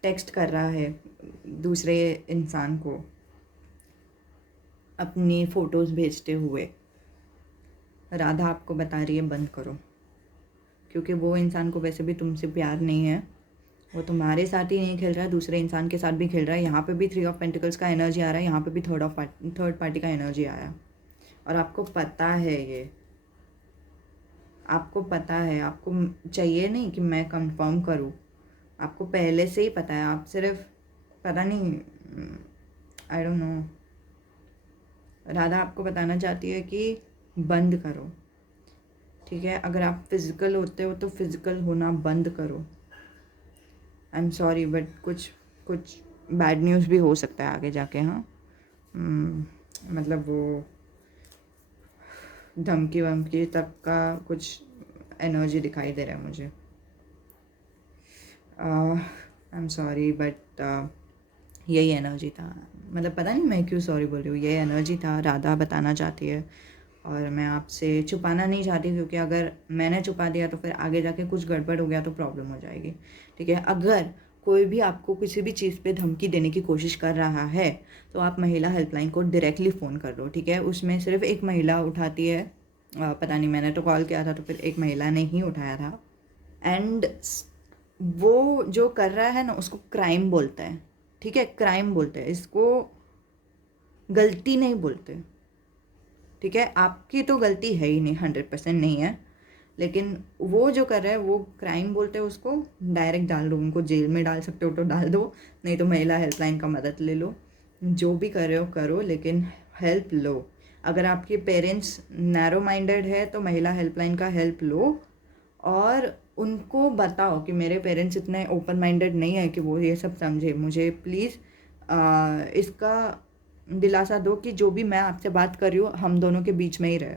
टेक्स्ट कर रहा है दूसरे इंसान को अपनी फ़ोटोज़ भेजते हुए, राधा आपको बता रही है बंद करो, क्योंकि वो इंसान को वैसे भी तुमसे प्यार नहीं है, वो तुम्हारे साथ ही नहीं खेल रहा है, दूसरे इंसान के साथ भी खेल रहा है। यहाँ पे भी 3 ऑफ पेंटिकल्स का एनर्जी आ रहा है, यहाँ पे भी थर्ड पार्टी का एनर्जी आया, और आपको पता है ये, आपको पता है, आपको चाहिए नहीं कि मैं कंफर्म करूँ, आपको पहले से ही पता है, आप सिर्फ पता नहीं, आई डोंट नो। राधा आपको बताना चाहती है कि बंद करो, ठीक है। अगर आप फिज़िकल होते हो तो फिज़िकल होना बंद करो। आई एम सॉरी बट कुछ कुछ बैड न्यूज़ भी हो सकता है आगे जाके, हाँ। मतलब वो धमकी वमकी तक का कुछ एनर्जी दिखाई दे रहा है मुझे। आई एम सॉरी बट यही एनर्जी था, मतलब पता नहीं मैं क्यों सॉरी बोल रही हूँ, ये एनर्जी था, राधा बताना चाहती है। और मैं आपसे छुपाना नहीं चाहती, क्योंकि अगर मैंने छुपा दिया तो फिर आगे जाके कुछ गड़बड़ हो गया तो प्रॉब्लम हो जाएगी, ठीक है। अगर कोई भी आपको किसी भी चीज़ पे धमकी देने की कोशिश कर रहा है तो आप महिला हेल्पलाइन को डायरेक्टली फ़ोन कर दो, ठीक है। उसमें सिर्फ एक महिला उठाती है, पता नहीं, मैंने तो कॉल किया था तो फिर एक महिला ने ही उठाया था। एंड वो जो कर रहा है ना उसको क्राइम बोलते हैं, ठीक है, क्राइम बोलते हैं इसको, गलती नहीं बोलते, ठीक है। आपकी तो गलती है ही नहीं, 100% नहीं है, लेकिन वो जो कर रहा है वो क्राइम बोलते हैं उसको। डायरेक्ट डाल दो, उनको जेल में डाल सकते हो तो डाल दो, नहीं तो महिला हेल्पलाइन का मदद ले लो, जो भी कर रहे हो करो, लेकिन हेल्प लो। अगर आपके पेरेंट्स नैरो माइंडेड है तो महिला हेल्पलाइन का हेल्प लो, और उनको बताओ कि मेरे पेरेंट्स इतने ओपन माइंडेड नहीं है कि वो ये सब समझे, मुझे प्लीज़ इसका दिलासा दो कि जो भी मैं आपसे बात कर रही हूँ हम दोनों के बीच में ही रहे,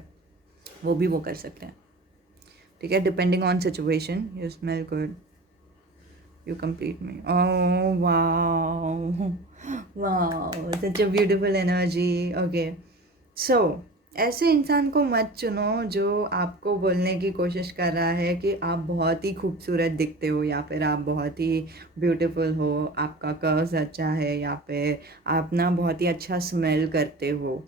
वो भी वो कर सकते हैं, ठीक है। Depending on situation, you smell good, you complete me, oh wow wow, such a beautiful energy. Okay, so ऐसे इंसान को मत चुनो जो आपको बोलने की कोशिश कर रहा है कि आप बहुत ही खूबसूरत दिखते हो, या फिर आप बहुत ही ब्यूटीफुल हो, आपका कर्व्स अच्छा है, या फिर आप ना बहुत ही अच्छा स्मेल करते हो।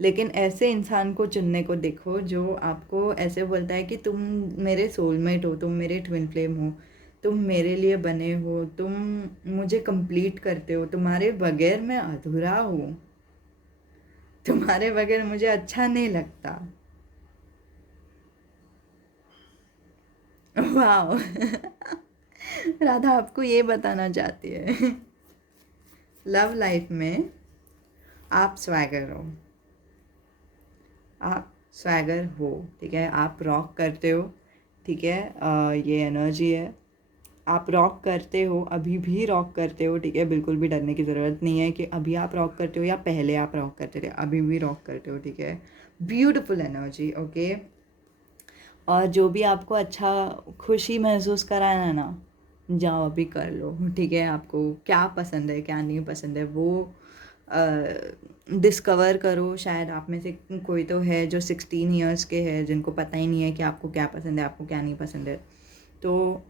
लेकिन ऐसे इंसान को चुनने को देखो जो आपको ऐसे बोलता है कि तुम मेरे सोलमेट हो, तुम मेरे ट्विन फ्लेम हो, तुम मेरे लिए बने हो, तुम मुझे कंप्लीट करते हो, तुम्हारे बगैर मैं अधूरा हूँ, तुम्हारे बगैर मुझे अच्छा नहीं लगता। वाह राधा आपको ये बताना चाहती है लव लाइफ में आप स्वैगर हो, आप स्वैगर हो, ठीक है। आप रॉक करते हो, ठीक है। ये एनर्जी है, आप रॉक करते हो, अभी भी रॉक करते हो, ठीक है। बिल्कुल भी डरने की ज़रूरत नहीं है कि अभी आप रॉक करते हो या पहले आप रॉक करते थे, अभी भी रॉक करते हो, ठीक है। Beautiful energy, okay. और जो भी आपको अच्छा खुशी महसूस कराना ना, जाओ अभी कर लो, ठीक है। आपको क्या पसंद है क्या नहीं पसंद है वो डिस्कवर करो। शायद आप में से कोई तो है जो 16 ईयर्स के है, जिनको पता ही नहीं है कि आपको क्या पसंद है, आपको क्या नहीं पसंद है, तो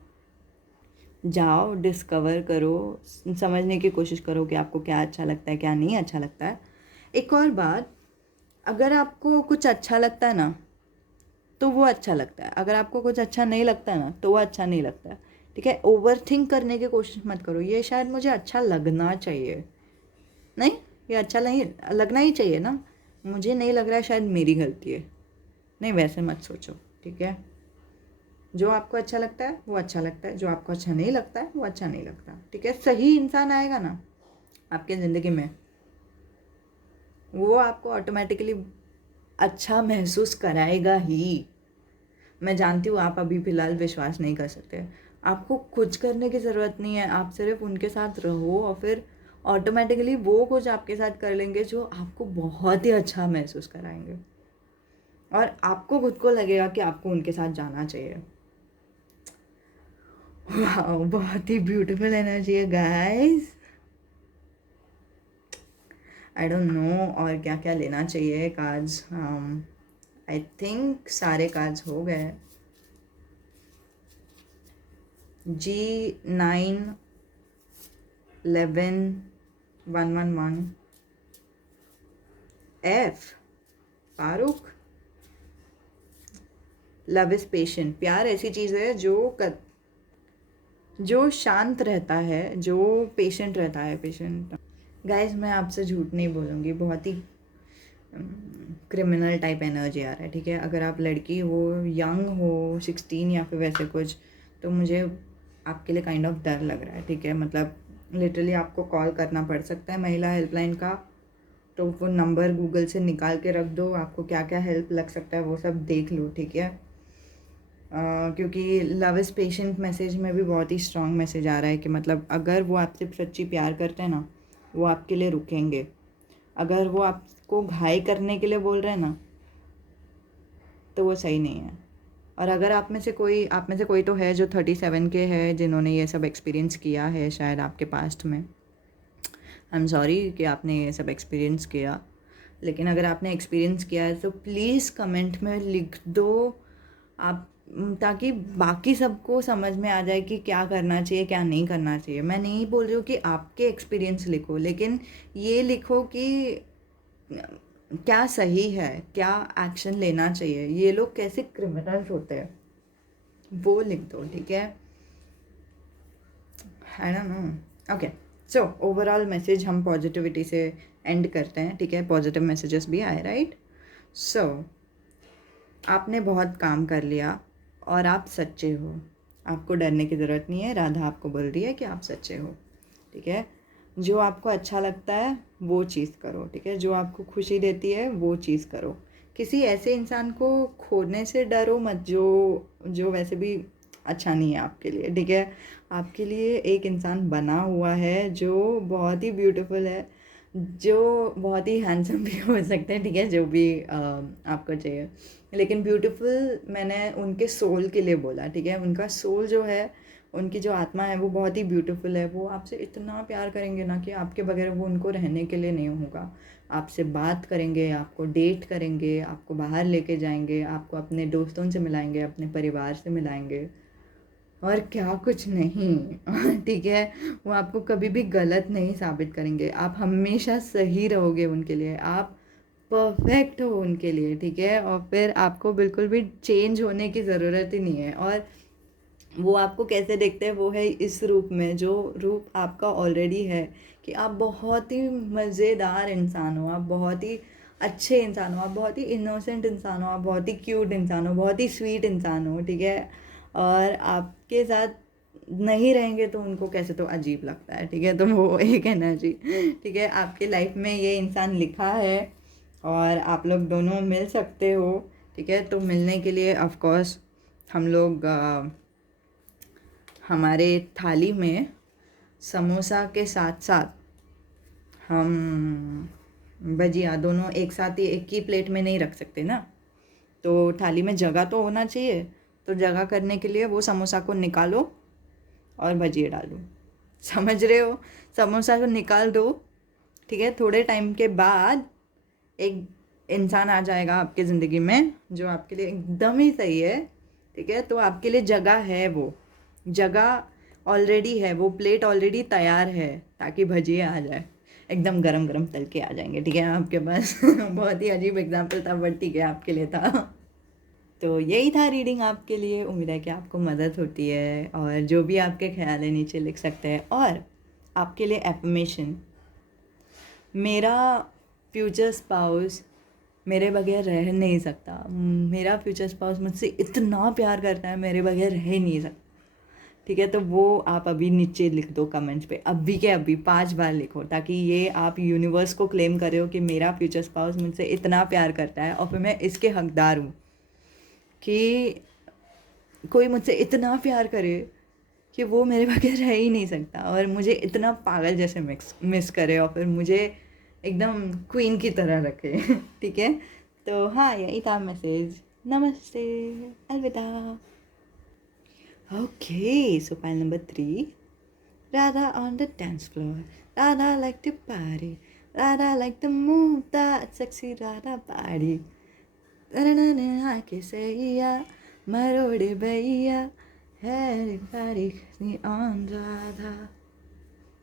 जाओ डिस्कवर करो, समझने की कोशिश करो कि आपको क्या अच्छा लगता है क्या नहीं अच्छा लगता है। एक और बात, अगर आपको कुछ अच्छा लगता है ना तो वो अच्छा लगता है, अगर आपको कुछ अच्छा नहीं लगता है ना तो वो अच्छा नहीं लगता है, ठीक है। ओवर थिंक करने की कोशिश मत करो, ये शायद मुझे अच्छा लगना चाहिए, नहीं ये अच्छा नहीं लगना ही चाहिए ना, मुझे नहीं लग रहा है शायद मेरी गलती है, नहीं वैसे मत सोचो, ठीक है। जो आपको अच्छा लगता है वो अच्छा लगता है, जो आपको अच्छा नहीं लगता है वो अच्छा नहीं लगता, ठीक है। सही इंसान आएगा ना आपके ज़िंदगी में, वो आपको ऑटोमेटिकली अच्छा महसूस कराएगा ही, मैं जानती हूँ आप अभी फ़िलहाल विश्वास नहीं कर सकते, आपको कुछ करने की ज़रूरत नहीं है, आप सिर्फ उनके साथ रहो और फिर ऑटोमेटिकली वो कुछ आपके साथ कर लेंगे जो आपको बहुत ही अच्छा महसूस कराएंगे और आपको खुद को लगेगा कि आपको उनके साथ जाना चाहिए। वाह, बहुत ही ब्यूटीफुल एनर्जी है गाइस। आई डोंट नो और क्या क्या लेना चाहिए कार्ड्स। आई थिंक सारे कार्ड्स हो गए। G9 11 111 F Farooq. Love is patient. प्यार ऐसी चीज़ है जो शांत रहता है, जो पेशेंट रहता है। पेशेंट गाइस, मैं आपसे झूठ नहीं बोलूँगी, बहुत ही क्रिमिनल टाइप एनर्जी आ रहा है, ठीक है। अगर आप लड़की हो, यंग हो, 16 या फिर वैसे कुछ, तो मुझे आपके लिए काइंड ऑफ डर लग रहा है, ठीक है। मतलब लिटरली आपको कॉल करना पड़ सकता है महिला हेल्पलाइन का, तो वो नंबर गूगल से निकाल के रख दो, आपको क्या क्या हेल्प लग सकता है वो सब देख लो, ठीक है। क्योंकि लव इज़ पेशेंट मैसेज में भी बहुत ही स्ट्रॉन्ग मैसेज आ रहा है कि मतलब अगर वो आपसे सच्ची प्यार करते हैं ना, वो आपके लिए रुकेंगे। अगर वो आपको घायल करने के लिए बोल रहे हैं ना, तो वो सही नहीं है। और अगर आप में से कोई तो है जो 37 के है, जिन्होंने ये सब एक्सपीरियंस किया है शायद आपके पास्ट में। आई एम सॉरी कि आपने ये सब एक्सपीरियंस किया, लेकिन अगर आपने एक्सपीरियंस किया है तो प्लीज़ कमेंट में लिख दो आप, ताकि बाकी सबको समझ में आ जाए कि क्या करना चाहिए क्या नहीं करना चाहिए। मैं नहीं बोल रही हूँ कि आपके एक्सपीरियंस लिखो, लेकिन ये लिखो कि क्या सही है, क्या एक्शन लेना चाहिए, ये लोग कैसे क्रिमिनल्स होते हैं, वो लिख दो, ठीक है। आई don't no. Okay, so overall message हम पॉजिटिविटी से एंड करते हैं, ठीक है। पॉजिटिव मैसेजेस भी आए, राइट। सो आपने बहुत काम कर लिया और आप सच्चे हो, आपको डरने की ज़रूरत नहीं है। राधा आपको बोल रही है कि आप सच्चे हो, ठीक है। जो आपको अच्छा लगता है वो चीज़ करो, ठीक है। जो आपको खुशी देती है वो चीज़ करो। किसी ऐसे इंसान को खोने से डरो मत जो वैसे भी अच्छा नहीं है आपके लिए, ठीक है। आपके लिए एक इंसान बना हुआ है जो बहुत ही ब्यूटीफुल है, जो बहुत ही हैंडसम भी हो सकते हैं, ठीक है, जो भी आपको चाहिए। लेकिन ब्यूटीफुल मैंने उनके सोल के लिए बोला, ठीक है। उनका सोल जो है, उनकी जो आत्मा है वो बहुत ही ब्यूटीफुल है। वो आपसे इतना प्यार करेंगे ना कि आपके बगैर वो उनको रहने के लिए नहीं होगा। आपसे बात करेंगे, आपको डेट करेंगे, आपको बाहर लेके जाएंगे, आपको अपने दोस्तों से मिलाएंगे, अपने परिवार से मिलाएंगे, और क्या कुछ नहीं ठीक है। वो आपको कभी भी गलत नहीं साबित करेंगे, आप हमेशा सही रहोगे उनके लिए, आप परफेक्ट हो उनके लिए, ठीक है। और फिर आपको बिल्कुल भी चेंज होने की ज़रूरत ही नहीं है। और वो आपको कैसे देखते हैं, वो है इस रूप में, जो रूप आपका ऑलरेडी है, कि आप बहुत ही मज़ेदार इंसान हो, आप बहुत ही अच्छे इंसान हो, आप बहुत ही इनोसेंट इंसान हो, आप बहुत ही क्यूट इंसान हो, बहुत ही स्वीट इंसान हो, ठीक है। और आपके साथ नहीं रहेंगे तो उनको कैसे तो अजीब लगता है, ठीक है। तो वो एक एनर्जी, ठीक है, आपके लाइफ में ये इंसान लिखा है और आप लोग दोनों मिल सकते हो, ठीक है। तो मिलने के लिए ऑफ कोर्स हम लोग हमारे थाली में समोसा के साथ साथ हम भजिया दोनों एक साथ ही एक ही प्लेट में नहीं रख सकते ना, तो थाली में जगह तो होना चाहिए। तो जगह करने के लिए वो समोसा को निकालो और भजिए डालो, समझ रहे हो। समोसा को निकाल दो, ठीक है। थोड़े टाइम के बाद एक इंसान आ जाएगा आपके ज़िंदगी में जो आपके लिए एकदम ही सही है, ठीक है। तो आपके लिए जगह है, वो जगह ऑलरेडी है, वो प्लेट ऑलरेडी तैयार है, ताकि भजिए आ जाए, एकदम गरम गरम तल के आ जाएंगे, ठीक है, आपके पास बहुत ही अजीब एग्जाम्पल था बट ठीक है, आपके लिए था। तो यही था रीडिंग आपके लिए। उम्मीद है कि आपको मदद होती है, और जो भी आपके ख्याल है नीचे लिख सकते हैं। और आपके लिए एफर्मेशन, मेरा फ्यूचर स्पाउस मेरे बगैर रह नहीं सकता, मेरा फ्यूचर स्पाउस मुझसे इतना प्यार करता है, मेरे बगैर रह ही नहीं सकता, ठीक है। तो वो आप अभी नीचे लिख दो कमेंट्स पे, अभी के अभी 5 बार लिखो, ताकि ये आप यूनिवर्स को क्लेम करे हो कि मेरा फ्यूचर स्पाउस मुझसे इतना प्यार करता है और फिर मैं इसके हकदार हूँ कि कोई मुझसे इतना प्यार करे कि वो मेरे बगैर रह ही नहीं सकता, और मुझे इतना पागल जैसे मिस करे, और फिर मुझे एकदम क्वीन की तरह रखे। ठीक है, तो हाँ यही था मैसेज। नमस्ते, अलविदा। Okay, so file number 3, Radha on the dance floor. Radha like to party. Radha like to move that sexy Radha body. I can say yeah, Marodi bhaiya. Everybody on Radha.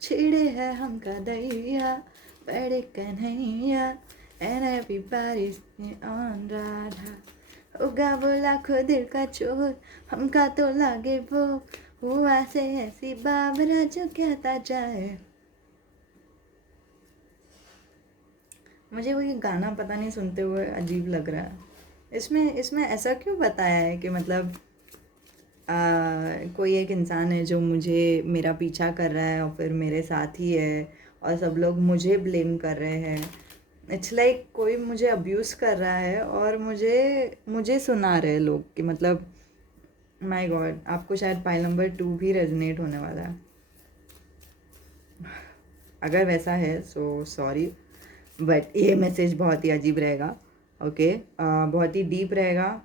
छिड़े है हमका दैया, बड़े Kanhaiya, and everybody's on Radha. होगा वो लाखों दिल का चोर, हमका तो लागे वो हुआ से ऐसी बाबरा जो कहता जाए। मुझे वो ये गाना पता नहीं सुनते हुए अजीब लग रहा है। इसमें इसमें ऐसा क्यों बताया है कि मतलब कोई एक इंसान है जो मुझे मेरा पीछा कर रहा है और फिर मेरे साथ ही है, और सब लोग मुझे ब्लेम कर रहे हैं। इट्स लाइक कोई मुझे अब्यूज़ कर रहा है और मुझे मुझे सुना रहे लोग कि मतलब माय गॉड। आपको शायद फाइल नंबर 2 भी रेजोनेट होने वाला है। अगर वैसा है सो सॉरी, बट ये मैसेज बहुत ही अजीब रहेगा। ओके, बहुत ही डीप रहेगा।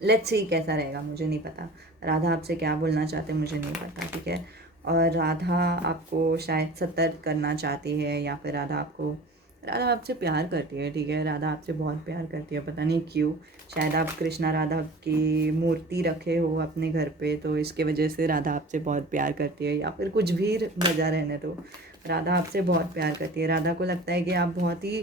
लेट्स सी कैसा रहेगा, मुझे नहीं पता। राधा आपसे क्या बोलना चाहते हैं मुझे नहीं पता, ठीक है। और राधा आपको शायद सतर्क करना चाहती है, या फिर राधा आपसे प्यार करती है, ठीक है। राधा आपसे बहुत प्यार करती है, पता नहीं क्यों। शायद आप कृष्णा राधा की मूर्ति रखे हो अपने घर पे, तो इसके वजह से राधा आपसे बहुत प्यार करती है, या फिर कुछ भी वजह रहने दो, राधा आपसे बहुत प्यार करती है। राधा को लगता है कि आप बहुत ही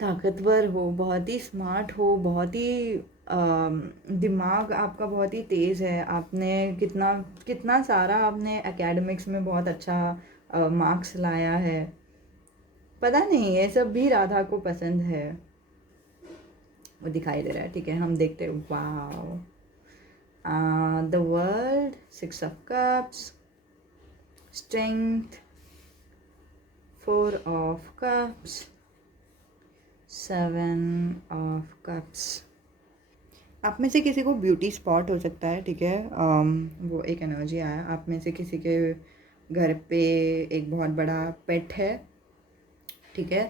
ताकतवर हो, बहुत ही स्मार्ट हो, बहुत ही दिमाग आपका बहुत ही तेज़ है। आपने कितना कितना सारा आपने एकेडमिक्स में बहुत अच्छा मार्क्स लाया है। पता नहीं ये सब भी राधा को पसंद है, वो दिखाई दे रहा है, ठीक है। हम देखते हैं। Wow, the world, 6 of cups, strength, 4 of cups, 7 of cups. आप में से किसी को ब्यूटी स्पॉट हो सकता है, ठीक है। वो एक एनर्जी आया। आप में से किसी के घर पे एक बहुत बड़ा पेट है, ठीक है।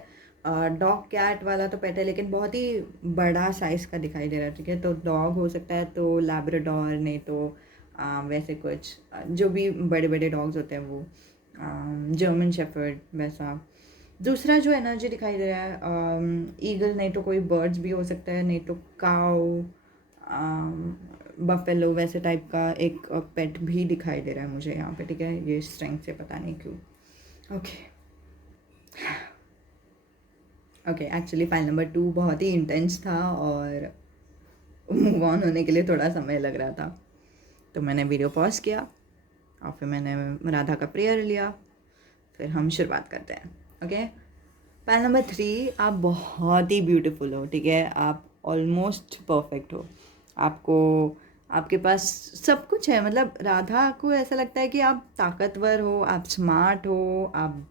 डॉग कैट वाला तो पेट है, लेकिन बहुत ही बड़ा साइज़ का दिखाई दे रहा है, ठीक है। तो डॉग हो सकता है, तो लैब्राडोर, नहीं तो वैसे कुछ जो भी बड़े बड़े डॉग्स होते हैं वो जर्मन शेफर्ड वैसा। दूसरा जो एनर्जी दिखाई दे रहा है ईगल, नहीं तो कोई बर्ड्स भी हो सकता है, नहीं तो काऊ, बफेलो वैसे टाइप का एक पेट भी दिखाई दे रहा है मुझे यहाँ पे, ठीक है। ये स्ट्रेंथ से पता नहीं क्यों। Okay okay, actually file number 2 बहुत ही इंटेंस था और मूव ऑन होने के लिए थोड़ा समय लग रहा था, तो मैंने वीडियो पॉज किया और फिर मैंने राधा का प्रेयर लिया। फिर हम शुरुआत करते हैं। ओके, फाइल नंबर 3, आप बहुत ही ब्यूटीफुल हो, ठीक है। आप ऑलमोस्ट परफेक्ट हो। आपको आपके पास सब कुछ है। मतलब राधा को ऐसा लगता है कि आप ताकतवर हो, आप स्मार्ट हो, आप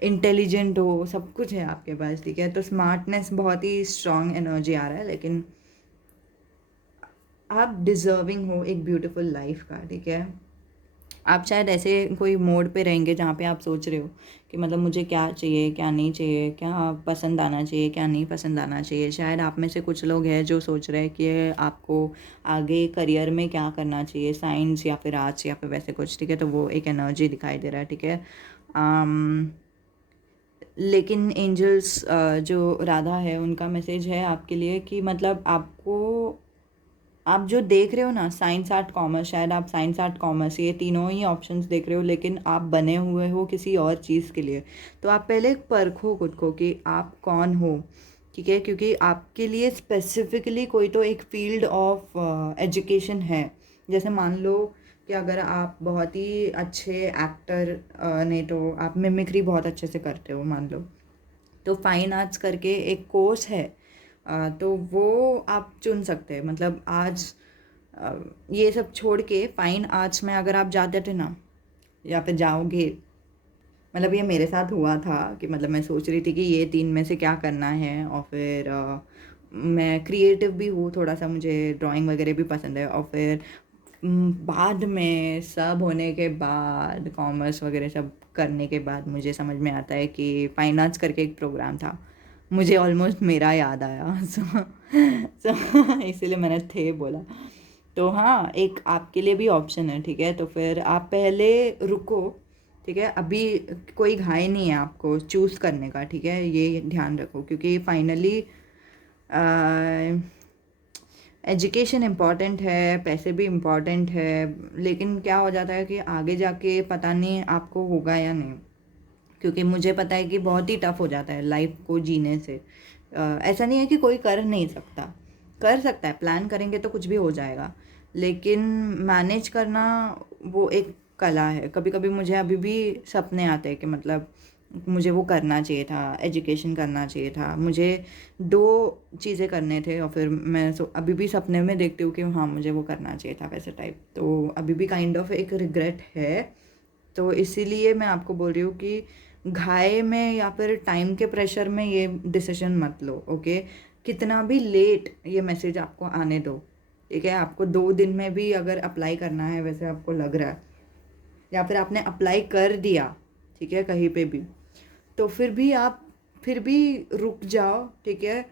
इंटेलिजेंट हो, सब कुछ है आपके पास, ठीक है। तो स्मार्टनेस बहुत ही स्ट्रॉन्ग एनर्जी आ रहा है, लेकिन आप डिज़र्विंग हो एक ब्यूटीफुल लाइफ का, ठीक है। आप शायद ऐसे कोई मोड पे रहेंगे जहाँ पे आप सोच रहे हो कि मतलब मुझे क्या चाहिए, क्या नहीं चाहिए, क्या पसंद आना चाहिए, क्या नहीं पसंद आना चाहिए। शायद आप में से कुछ लोग हैं जो सोच रहे हैं कि आपको आगे करियर में क्या करना चाहिए, साइंस या फिर आर्ट्स या फिर वैसे कुछ, ठीक है। तो वो एक एनर्जी दिखाई दे रहा है, ठीक है। लेकिन एंजल्स जो राधा है उनका मैसेज है आपके लिए कि मतलब आप जो देख रहे हो ना, साइंस आर्ट कॉमर्स, शायद आप साइंस आर्ट कॉमर्स ये तीनों ही ऑप्शंस देख रहे हो, लेकिन आप बने हुए हो किसी और चीज़ के लिए। तो आप पहले परखो खुद को कि आप कौन हो, ठीक है। क्योंकि आपके लिए स्पेसिफिकली कोई तो एक फील्ड ऑफ एजुकेशन है। जैसे मान लो कि अगर आप बहुत ही अच्छे एक्टर, नहीं तो आप मिमिक्री बहुत अच्छे से करते हो मान लो, तो फाइन आर्ट्स करके एक कोर्स है, तो वो आप चुन सकते हैं। मतलब आज ये सब छोड़ के फाइन आर्ट्स में अगर आप जाते थे ना, या फिर जाओगे, मतलब ये मेरे साथ हुआ था कि मतलब मैं सोच रही थी कि ये 3 में से क्या करना है, और फिर मैं क्रिएटिव भी हूँ थोड़ा सा, मुझे ड्राइंग वगैरह भी पसंद है। और फिर बाद में सब होने के बाद, कॉमर्स वगैरह सब करने के बाद मुझे समझ में आता है कि फाइन आर्ट्स करके एक प्रोग्राम था, मुझे ऑलमोस्ट मेरा याद आया। सो इसीलिए मैंने थे बोला। तो हाँ, एक आपके लिए भी ऑप्शन है, ठीक है। तो फिर आप पहले रुको, ठीक है। अभी कोई घाई नहीं है आपको चूज़ करने का, ठीक है, ये ध्यान रखो, क्योंकि फाइनली एजुकेशन इम्पॉर्टेंट है, पैसे भी इम्पॉर्टेंट है, लेकिन क्या हो जाता है कि आगे जाके पता नहीं आपको होगा या नहीं। क्योंकि मुझे पता है कि बहुत ही टफ हो जाता है लाइफ को जीने से। ऐसा नहीं है कि कोई कर नहीं सकता, कर सकता है, प्लान करेंगे तो कुछ भी हो जाएगा, लेकिन मैनेज करना वो एक कला है। कभी कभी मुझे अभी भी सपने आते हैं कि मतलब मुझे वो करना चाहिए था, एजुकेशन करना चाहिए था, मुझे 2 चीज़ें करने थे। और फिर मैं अभी भी सपने में देखती हूँ कि हाँ मुझे वो करना चाहिए था, वैसे टाइप। तो अभी भी काइंड ऑफ एक रिग्रेट है। तो इसीलिए मैं आपको बोल रही हूँ कि घाय में या फिर टाइम के प्रेशर में ये डिसीजन मत लो, ओके। कितना भी लेट ये मैसेज आपको आने दो, ठीक है। आपको 2 दिन में भी अगर अप्लाई करना है, वैसे आपको लग रहा है, या फिर आपने अप्लाई कर दिया, ठीक है, कहीं पे भी, तो फिर भी आप फिर भी रुक जाओ, ठीक है।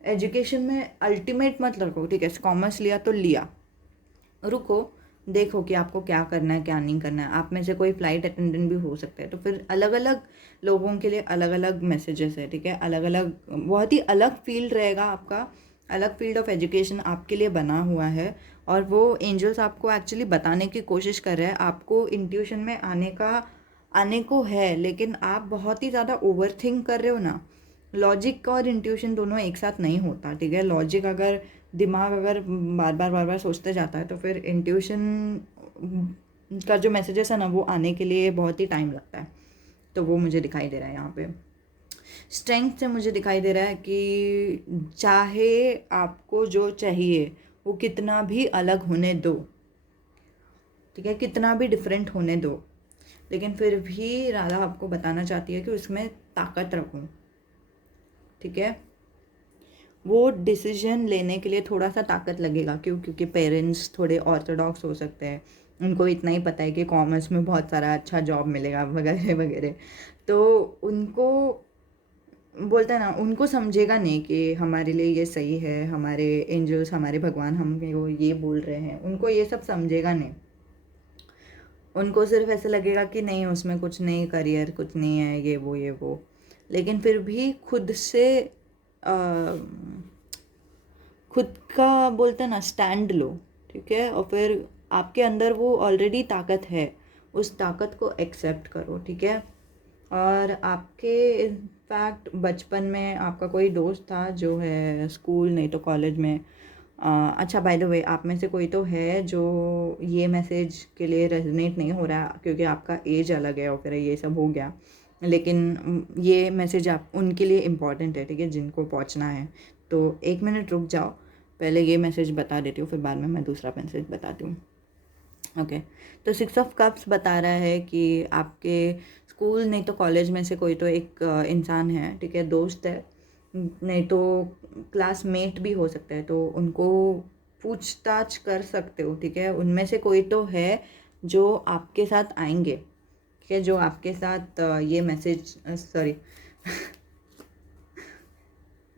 एजुकेशन में अल्टीमेट मत रखो, ठीक है। कॉमर्स लिया तो लिया, रुको, देखो कि आपको क्या करना है क्या नहीं करना है। आप में से कोई फ़्लाइट अटेंडेंट भी हो सकता है। तो फिर अलग अलग लोगों के लिए अलग अलग मैसेजेस है, ठीक है। अलग अलग, बहुत ही अलग फील्ड रहेगा आपका, अलग फील्ड ऑफ एजुकेशन आपके लिए बना हुआ है। और वो एंजल्स आपको एक्चुअली बताने की कोशिश कर रहे हैं, आपको इंट्यूशन में आने को है, लेकिन आप बहुत ही ज़्यादा ओवर थिंक कर रहे हो ना। लॉजिक और इंट्यूशन दोनों एक साथ नहीं होता, ठीक है। लॉजिक अगर, दिमाग अगर बार बार सोचते जाता है, तो फिर इंट्यूशन का जो मैसेजेस है ना, वो आने के लिए बहुत ही टाइम लगता है। तो वो मुझे दिखाई दे रहा है यहाँ पे। स्ट्रेंथ से मुझे दिखाई दे रहा है कि चाहे आपको जो चाहिए वो कितना भी अलग होने दो, ठीक है, कितना भी डिफरेंट होने दो, लेकिन फिर भी राधा आपको बताना चाहती है कि उसमें ताकत रखूं, ठीक है। वो डिसीजन लेने के लिए थोड़ा सा ताकत लगेगा, क्योंकि पेरेंट्स थोड़े ऑर्थोडॉक्स हो सकते हैं, उनको इतना ही पता है कि कॉमर्स में बहुत सारा अच्छा जॉब मिलेगा वगैरह वगैरह। तो उनको बोलते हैं ना, उनको समझेगा नहीं कि हमारे लिए ये सही है, हमारे एंजल्स, हमारे भगवान हमें वो ये बोल रहे हैं, उनको ये सब समझेगा नहीं। उनको सिर्फ ऐसा लगेगा कि नहीं, उसमें कुछ नहीं, करियर कुछ नहीं है, ये वो। लेकिन फिर भी खुद से खुद का बोलते हैं ना, स्टैंड लो, ठीक है। और फिर आपके अंदर वो ऑलरेडी ताकत है, उस ताकत को एक्सेप्ट करो, ठीक है। और आपके इनफैक्ट बचपन में आपका कोई दोस्त था जो है, स्कूल नहीं तो कॉलेज में, अच्छा बाय द वे, आप में से कोई तो है जो ये मैसेज के लिए रेजोनेट नहीं हो रहा, क्योंकि आपका एज अलग है और फिर ये सब हो गया। लेकिन ये मैसेज आप उनके लिए इम्पॉर्टेंट है, ठीक है, जिनको पहुंचना है। तो 1 मिनट रुक जाओ, पहले ये मैसेज बता देती हूँ, फिर बाद में मैं दूसरा मैसेज बताती हूँ, ओके। तो 6 ऑफ कप्स बता रहा है कि आपके स्कूल नहीं तो कॉलेज में से कोई तो एक इंसान है, ठीक है, दोस्त है, नहीं तो क्लासमेट भी हो सकता है, तो उनको पूछताछ कर सकते हो, ठीक है। उनमें से कोई तो है जो आपके साथ आएंगे, ठीक है, जो आपके साथ ये मैसेज, सॉरी,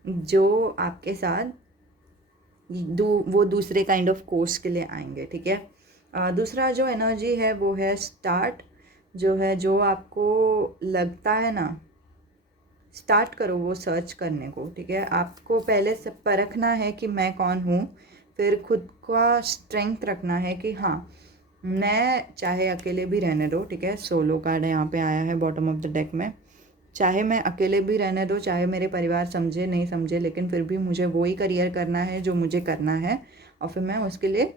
जो आपके साथ वो दूसरे काइंड ऑफ कोर्स के लिए आएंगे, ठीक है। दूसरा जो एनर्जी है वो है स्टार्ट, जो है, जो आपको लगता है ना, स्टार्ट करो वो सर्च करने को, ठीक है। आपको पहले से परखना है कि मैं कौन हूँ, फिर खुद का स्ट्रेंथ रखना है कि हाँ, मैं चाहे अकेले भी रहने दो, ठीक है। सोलो कार्ड यहाँ पे आया है बॉटम ऑफ द डेक में। चाहे मैं अकेले भी रहने दो, चाहे मेरे परिवार समझे नहीं समझे, लेकिन फिर भी मुझे वही करियर करना है जो मुझे करना है, और फिर मैं उसके लिए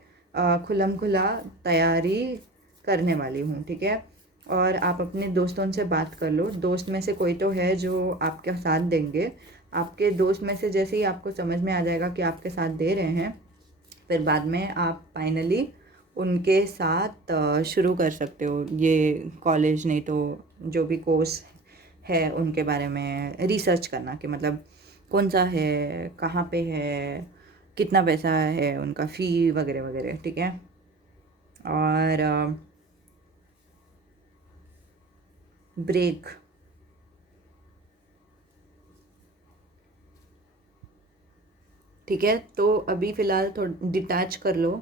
खुलम खुला तैयारी करने वाली हूँ, ठीक है। और आप अपने दोस्तों से बात कर लो, दोस्त में से कोई तो है जो आपका साथ देंगे। आपके दोस्त में से जैसे ही आपको समझ में आ जाएगा कि आपके साथ दे रहे हैं, फिर बाद में आप फाइनली उनके साथ शुरू कर सकते हो ये कॉलेज नहीं तो जो भी कोर्स है उनके बारे में रिसर्च करना, कि मतलब कौन सा है, कहाँ पे है, कितना पैसा है उनका, फ़ी वगैरह वगैरह, ठीक है। और ब्रेक, ठीक है। तो अभी फ़िलहाल थोड़ा डिटैच कर लो,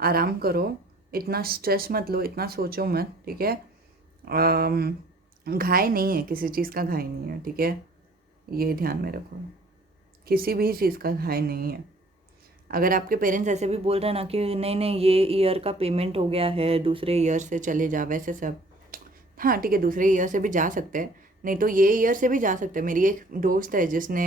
आराम करो, इतना स्ट्रेस मत लो, इतना सोचो मत, ठीक है। घाय नहीं है, किसी चीज़ का घाय नहीं है, ठीक है, ये ध्यान में रखो, किसी भी चीज़ का घाय नहीं है। अगर आपके पेरेंट्स ऐसे भी बोल रहे हैं ना कि नहीं नहीं ये ईयर का पेमेंट हो गया है, दूसरे ईयर से चले जा, वैसे सब, हाँ ठीक है, दूसरे ईयर से भी जा सकते हैं, नहीं तो ये ईयर से भी जा सकते हैं। मेरी एक दोस्त है जिसने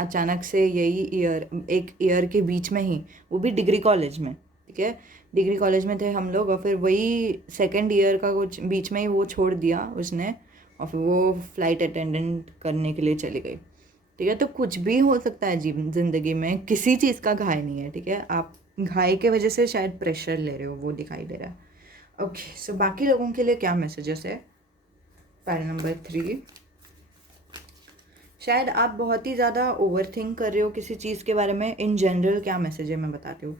अचानक से यही ईयर, एक ईयर के बीच में ही, वो भी डिग्री कॉलेज में, ठीक है, डिग्री कॉलेज में थे हम लोग, और फिर वही सेकेंड ईयर का कुछ बीच में ही वो छोड़ दिया उसने, और फिर वो फ्लाइट अटेंडेंट करने के लिए चली गई, ठीक है। तो कुछ भी हो सकता है जीवन ज़िंदगी में, किसी चीज़ का घाय नहीं है, ठीक है। आप घाय के वजह से शायद प्रेशर ले रहे हो, वो दिखाई दे रहा है। ओके, सो बाकी लोगों के लिए क्या मैसेजेस है। पैरा नंबर 3, शायद आप बहुत ही ज़्यादा ओवर थिंक कर रहे हो किसी चीज़ के बारे में। इन जनरल क्या मैसेज है मैं बताती हूँ।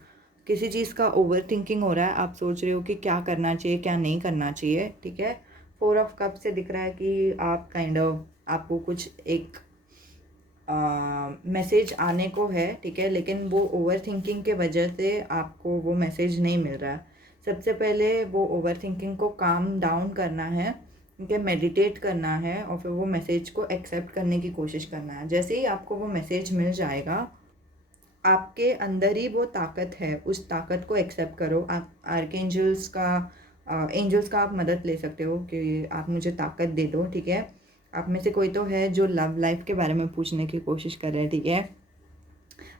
किसी चीज़ का ओवर थिंकिंग हो रहा है, आप सोच रहे हो कि क्या करना चाहिए क्या नहीं करना चाहिए, ठीक है। 4 ऑफ कप से दिख रहा है कि आप काइंड ऑफ, आपको कुछ एक मैसेज आने को है, ठीक है, लेकिन वो ओवर थिंकिंग के वजह से आपको वो मैसेज नहीं मिल रहा है। सबसे पहले वो ओवर थिंकिंग को काम डाउन करना है, ठीक है, मेडिटेट करना है, और फिर वो मैसेज को एक्सेप्ट करने की कोशिश करना है। जैसे ही आपको वो मैसेज मिल जाएगा, आपके अंदर ही वो ताकत है, उस ताकत को एक्सेप्ट करो। आप आर्कएंजल्स का, एंजल्स का आप मदद ले सकते हो कि आप मुझे ताकत दे दो, ठीक है। आप में से कोई तो है जो लव लाइफ के बारे में पूछने की कोशिश कर रहे हैं, ठीक है।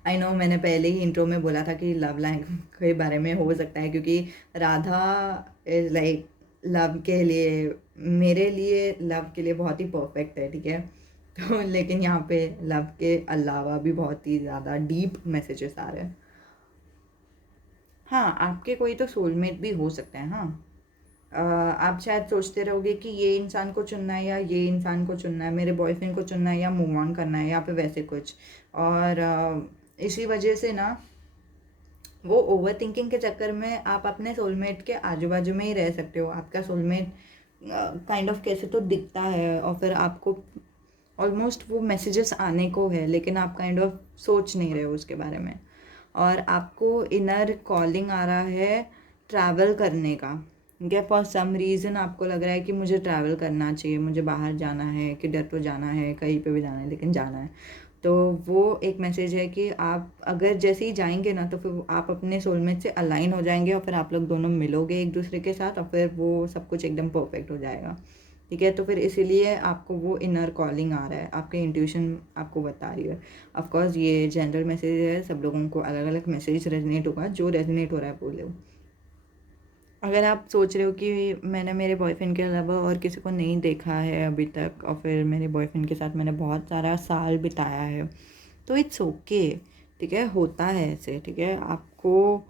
आई नो, मैंने पहले ही इंट्रो में बोला था कि लव लाइफ के बारे में हो सकता है, क्योंकि राधा इज़ लाइक लव के लिए, मेरे लिए लव के लिए बहुत ही परफेक्ट है, ठीक है। तो लेकिन यहाँ पे लव के अलावा भी बहुत ही ज़्यादा डीप मैसेजेस आ रहे हैं। हाँ, आपके कोई तो सोलमेट भी हो सकते हैं। हाँ, आप शायद सोचते रहोगे कि ये इंसान को चुनना है या ये इंसान को चुनना है, मेरे बॉयफ्रेंड को चुनना है या मूव ऑन करना है, या फिर वैसे कुछ। और इसी वजह से ना, वो ओवर थिंकिंग के चक्कर में आप अपने सोलमेट के आजू बाजू में ही रह सकते हो। आपका सोलमेट काइंड ऑफ कैसे तो दिखता है, और फिर आपको ऑलमोस्ट वो मैसेजेस आने को है, लेकिन आप काइंड ऑफ सोच नहीं रहे हो उसके बारे में। और आपको इनर कॉलिंग आ रहा है ट्रैवल करने का, ठीक है। फॉर सम रीज़न आपको लग रहा है कि मुझे ट्रैवल करना चाहिए, मुझे बाहर जाना है, किधर तो जाना है, कहीं पे भी जाना है, लेकिन जाना है। तो वो एक मैसेज है कि आप अगर जैसे ही जाएंगे ना, तो फिर आप अपने सोलमेट से अलाइन हो जाएंगे, और फिर आप लोग दोनों मिलोगे एक दूसरे के साथ, और फिर वो सब कुछ एकदम परफेक्ट हो जाएगा, ठीक है। तो फिर इसीलिए आपको वो इनर कॉलिंग आ रहा है, आपके इंट्यूशन आपको बता रही है। ऑफ कोर्स ये जनरल मैसेज है, सब लोगों को अलग अलग मैसेज रेजनेट होगा, जो रेजनेट हो रहा है बोले। अगर आप सोच रहे हो कि मैंने मेरे बॉयफ्रेंड के अलावा और किसी को नहीं देखा है अभी तक, और फिर मेरे बॉयफ्रेंड के साथ मैंने बहुत सारा साल बिताया है, तो इट्स ओके, ठीक है, होता है ऐसे, ठीक है। आपको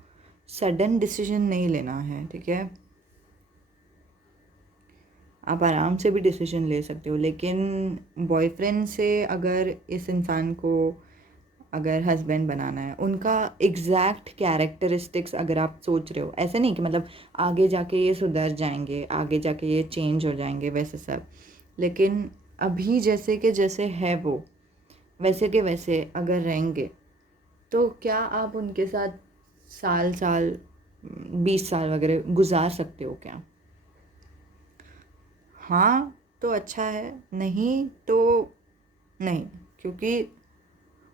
सडन डिसीजन नहीं लेना है, ठीक है। आप आराम से भी डिसीजन ले सकते हो, लेकिन बॉयफ्रेंड से अगर इस इंसान को अगर हस्बैंड बनाना है, उनका एग्जैक्ट कैरेक्टरिस्टिक्स अगर आप सोच रहे हो, ऐसे नहीं कि मतलब आगे जाके ये सुधर जाएंगे, आगे जाके ये चेंज हो जाएंगे, वैसे सब, लेकिन अभी जैसे कि जैसे है वो, वैसे के वैसे अगर रहेंगे, तो क्या आप उनके साथ साल साल 20 साल वगैरह गुजार सकते हो क्या। हाँ तो अच्छा है, नहीं तो नहीं, क्योंकि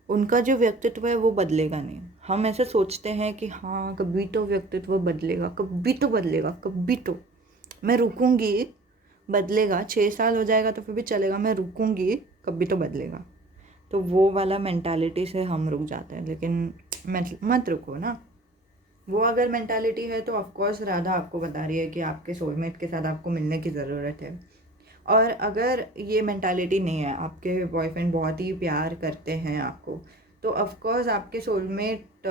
उनका जो व्यक्तित्व है वो बदलेगा नहीं। हम ऐसे सोचते हैं कि हाँ कभी तो व्यक्तित्व बदलेगा, कभी तो बदलेगा, कभी तो मैं रुकूंगी, बदलेगा, 6 साल हो जाएगा तो फिर भी चलेगा, मैं रुकूंगी, कभी तो बदलेगा। तो वो वाला मेंटालिटी से हम रुक जाते हैं, लेकिन मत रुको ना। वो अगर मेंटालिटी है तो ऑफकोर्स राधा आपको बता रही है कि आपके सोलमेट के साथ आपको मिलने की ज़रूरत है। और अगर ये मेंटालिटी नहीं है, आपके बॉयफ्रेंड बहुत ही प्यार करते हैं आपको, तो ऑफकोर्स आपके सोलमेट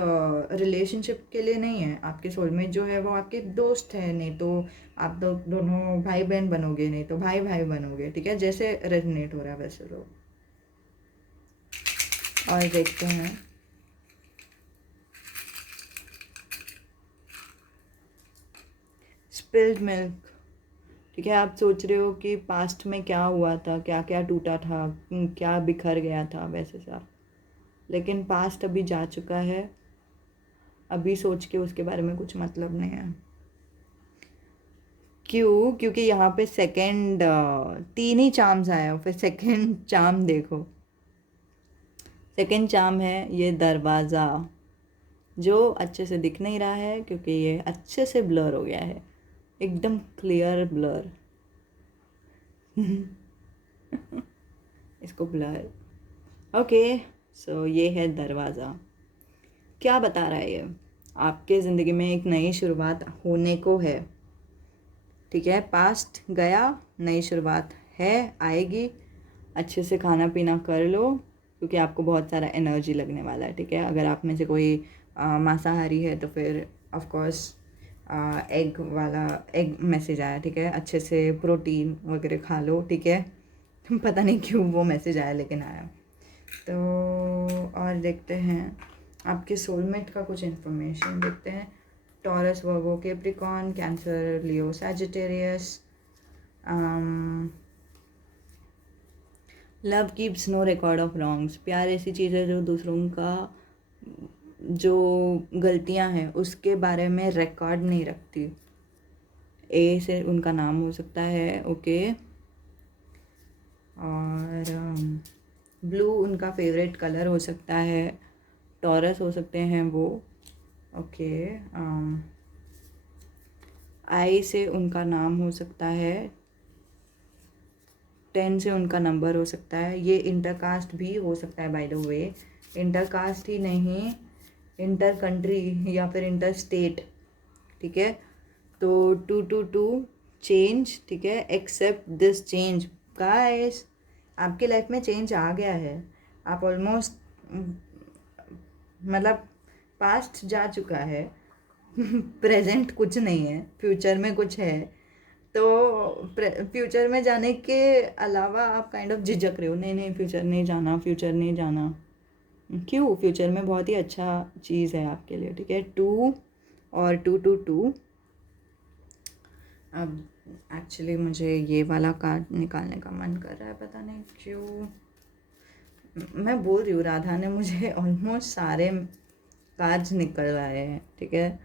रिलेशनशिप के लिए नहीं है। आपके सोलमेट जो है वो आपके दोस्त है, नहीं तो आप दोनों भाई बहन बनोगे, नहीं तो भाई भाई बनोगे, ठीक है, जैसे रेजनेट हो रहा है वैसे लो। और देखते हैं। स्पिल्ड मिल्क, ठीक है। आप सोच रहे हो कि पास्ट में क्या हुआ था, क्या क्या टूटा था, क्या बिखर गया था वैसे सा, लेकिन पास्ट अभी जा चुका है। अभी सोच के उसके बारे में कुछ मतलब नहीं है। क्यों? क्योंकि यहाँ पे सेकंड, तीन ही चार्म्स आए हो, फिर सेकंड चार्म देखो। सेकंड चार्म है ये दरवाज़ा, जो अच्छे से दिख नहीं रहा है क्योंकि ये अच्छे से ब्लर हो गया है, एकदम क्लियर ब्लर। इसको ब्लर, ओके। सो ये है दरवाज़ा। क्या बता रहा है ये? आपके ज़िंदगी में एक नई शुरुआत होने को है, ठीक है। पास्ट गया, नई शुरुआत है, आएगी। अच्छे से खाना पीना कर लो क्योंकि आपको बहुत सारा एनर्जी लगने वाला है, ठीक है। अगर आप में से कोई मांसाहारी है तो फिर ऑफ कोर्स एग वाला एग मैसेज आया, ठीक है। अच्छे से प्रोटीन वगैरह खा लो, ठीक है। पता नहीं क्यों वो मैसेज आया, लेकिन आया। तो और देखते हैं आपके सोलमेट का कुछ इन्फॉर्मेशन देखते हैं। Taurus, Virgo, Capricorn, Cancer, Leo, Sagittarius. Love keeps no record of wrongs, प्यार ऐसी चीज़ है जो दूसरों का जो गलतियां हैं उसके बारे में रिकॉर्ड नहीं रखती। ए से उनका नाम हो सकता है, ओके। और ब्लू उनका फेवरेट कलर हो सकता है। टॉरस हो सकते हैं वो, ओके। आई से उनका नाम हो सकता है। 10 से उनका नंबर हो सकता है। ये इंटरकास्ट भी हो सकता है बाय द वे, इंटरकास्ट ही नहीं, इंटर कंट्री या फिर इंटर स्टेट, ठीक है। तो 222 चेंज, ठीक है। एक्सेप्ट दिस चेंज गाइस, आपकी लाइफ में चेंज आ गया है। आप ऑलमोस्ट, मतलब पास्ट जा चुका है। प्रेजेंट कुछ नहीं है, फ्यूचर में कुछ है। तो फ्यूचर में जाने के अलावा आप काइंड ऑफ झिझक रहे हो, नहीं नहीं फ्यूचर नहीं जाना, फ्यूचर नहीं जाना। क्यों? फ्यूचर में बहुत ही अच्छा चीज़ है आपके लिए, ठीक है। 2 और 222। अब एक्चुअली मुझे ये वाला कार्ड निकालने का मन कर रहा है, पता नहीं क्यों। मैं बोल रही हूँ राधा ने मुझे ऑलमोस्ट सारे कार्ड्स निकलवाए हैं, ठीक है।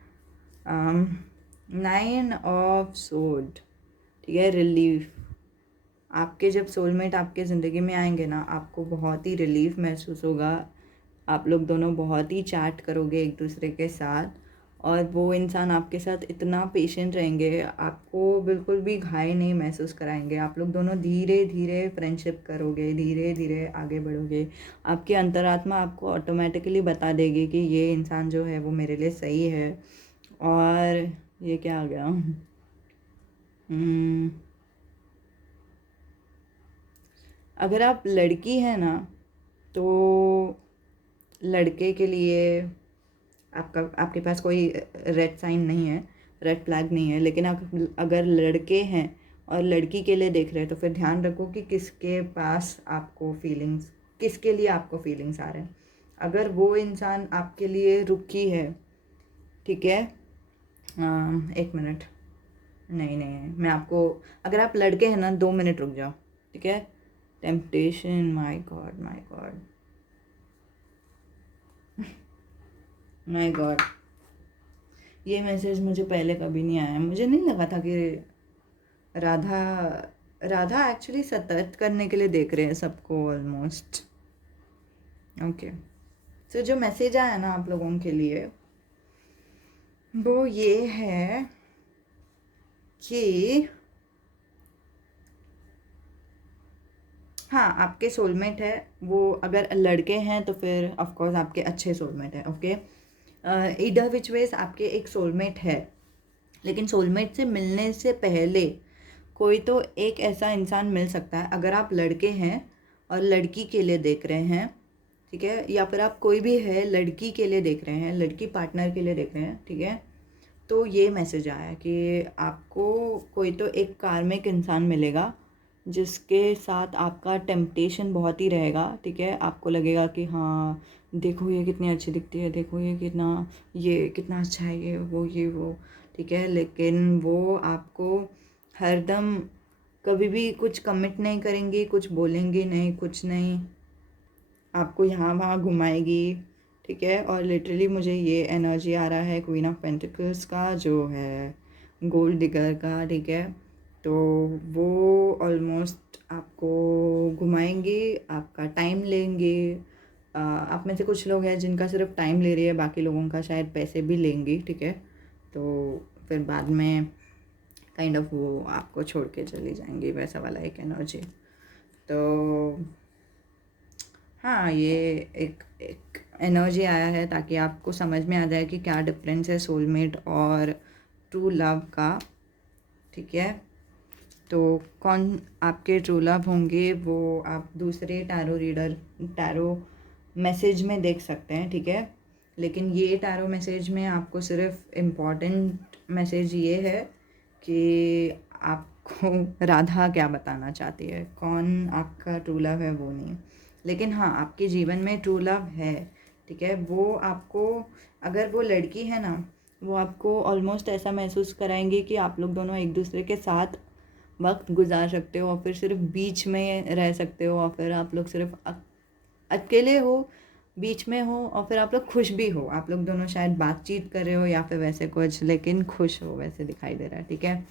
9 ऑफ सोर्ड, ठीक है। रिलीफ, आपके जब सोलमेट आपके ज़िंदगी में आएंगे ना, आपको बहुत ही रिलीफ महसूस होगा। आप लोग दोनों बहुत ही चैट करोगे एक दूसरे के साथ, और वो इंसान आपके साथ इतना पेशेंट रहेंगे, आपको बिल्कुल भी घाय नहीं महसूस कराएंगे। आप लोग दोनों धीरे धीरे फ्रेंडशिप करोगे, धीरे धीरे आगे बढ़ोगे। आपकी अंतरात्मा आपको ऑटोमेटिकली बता देगी कि ये इंसान जो है वो मेरे लिए सही है। और ये क्या आ गया? अगर आप लड़की हैं ना, तो लड़के के लिए आपके पास कोई रेड साइन नहीं है, रेड फ्लैग नहीं है। लेकिन आप अगर लड़के हैं और लड़की के लिए देख रहे हैं तो फिर ध्यान रखो कि किसके पास आपको फीलिंग्स, किसके लिए आपको फीलिंग्स आ रहे हैं। अगर वो इंसान आपके लिए रुकी है, ठीक है। 1 मिनट, नहीं नहीं, मैं आपको, अगर आप लड़के हैं ना 2 मिनट रुक जाओ, ठीक है। Temptation, my God my God my God, ये मैसेज मुझे पहले कभी नहीं आया। मुझे नहीं लगा था कि राधा राधा एक्चुअली सतर्क करने के लिए देख रहे हैं सबको ऑलमोस्ट, ओके। सो जो मैसेज आया ना आप लोगों के लिए, वो ये है कि हाँ, आपके सोलमेट है वो। अगर लड़के हैं तो फिर ऑफ कोर्स आपके अच्छे सोलमेट है, ओके। ईदर विच वेज आपके एक सोलमेट है, लेकिन सोलमेट से मिलने से पहले कोई तो एक ऐसा इंसान मिल सकता है। अगर आप लड़के हैं और लड़की के लिए देख रहे हैं, ठीक है, या फिर आप कोई भी है लड़की के लिए देख रहे हैं, लड़की पार्टनर के लिए देख रहे हैं, ठीक है। तो ये मैसेज आया कि आपको कोई तो एक कार्मिक इंसान मिलेगा जिसके साथ आपका टेम्पटेशन बहुत ही रहेगा, ठीक है। आपको लगेगा कि हाँ देखो ये कितनी अच्छी दिखती है, देखो ये कितना अच्छा है, ये वो, ठीक है। लेकिन वो आपको हरदम कभी भी कुछ कमिट नहीं करेंगी, कुछ बोलेंगी नहीं, कुछ नहीं, आपको यहाँ वहाँ घुमाएगी, ठीक है। और लिटरली मुझे ये एनर्जी आ रहा है क्वीन ऑफ पेंटिकल्स का, जो है गोल्ड डिगर का, ठीक है। तो वो ऑलमोस्ट आपको घुमाएंगे, आपका टाइम लेंगे। आप में से कुछ लोग हैं जिनका सिर्फ टाइम ले रही है, बाकी लोगों का शायद पैसे भी लेंगी, ठीक है। तो फिर बाद में काइंड ऑफ वो आपको छोड़ के चली जाएंगी, वैसा वाला एक एनर्जी। तो हाँ, ये एक एक एनर्जी आया है ताकि आपको समझ में आ जाए कि क्या डिफरेंस है सोलमेट और ट्रू लव का, ठीक है। तो कौन आपके ट्रू लव होंगे वो आप दूसरे टैरो मैसेज में देख सकते हैं, ठीक है। लेकिन ये टैरो मैसेज में आपको सिर्फ इम्पॉर्टेंट मैसेज ये है कि आपको राधा क्या बताना चाहती है, कौन आपका ट्रू लव है वो नहीं। लेकिन हाँ, आपके जीवन में ट्रू लव है, ठीक है। वो आपको, अगर वो लड़की है ना, वो आपको ऑलमोस्ट ऐसा महसूस कराएंगी कि आप लोग दोनों एक दूसरे के साथ वक्त गुजार सकते हो, और फिर सिर्फ बीच में रह सकते हो, और फिर आप लोग सिर्फ अकेले हो, बीच में हो, और फिर आप लोग खुश भी हो। आप लोग दोनों शायद बातचीत कर रहे हो या फिर वैसे कुछ, लेकिन खुश हो, वैसे दिखाई दे रहा है, ठीक है।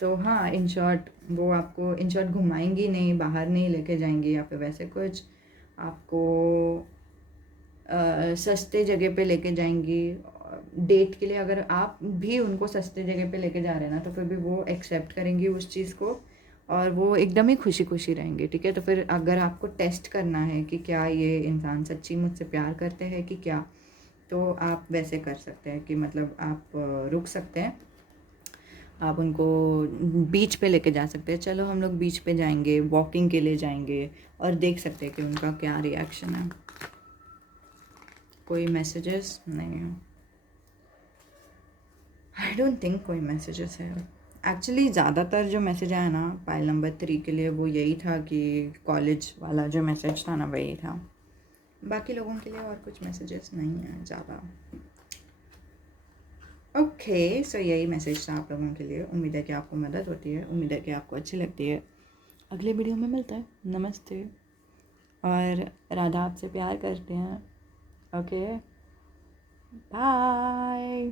तो हाँ, इन शॉर्ट वो आपको इन शॉर्ट घुमाएंगी नहीं, बाहर नहीं लेके जाएंगी या फिर वैसे कुछ, आपको सस्ते जगह पे लेके जाएंगी डेट के लिए। अगर आप भी उनको सस्ते जगह पे लेके जा रहे हैं ना, तो फिर भी वो एक्सेप्ट करेंगी उस चीज़ को, और वो एकदम ही खुशी खुशी रहेंगे, ठीक है। तो फिर अगर आपको टेस्ट करना है कि क्या ये इंसान सच्ची मुझसे प्यार करते हैं कि क्या, तो आप वैसे कर सकते हैं कि मतलब आप रुक सकते हैं, आप उनको बीच पे लेके जा सकते हैं। चलो हम लोग बीच पे जाएंगे, वॉकिंग के लिए जाएंगे, और देख सकते हैं कि उनका क्या रिएक्शन है। कोई मैसेजेस नहीं है, आई डोंट थिंक कोई मैसेजेस है। एक्चुअली ज़्यादातर जो मैसेज आया ना पाइल नंबर 3 के लिए, वो यही था कि कॉलेज वाला जो मैसेज था ना, वही था। बाकी लोगों के लिए और कुछ मैसेजेस नहीं है ज़्यादा। ओके, सो यही मैसेज था आप लोगों के लिए। उम्मीद है कि आपको मदद होती है, उम्मीद है कि आपको अच्छी लगती है। अगले वीडियो में मिलता है। नमस्ते। और राधा आपसे प्यार करते हैं। Okay, bye.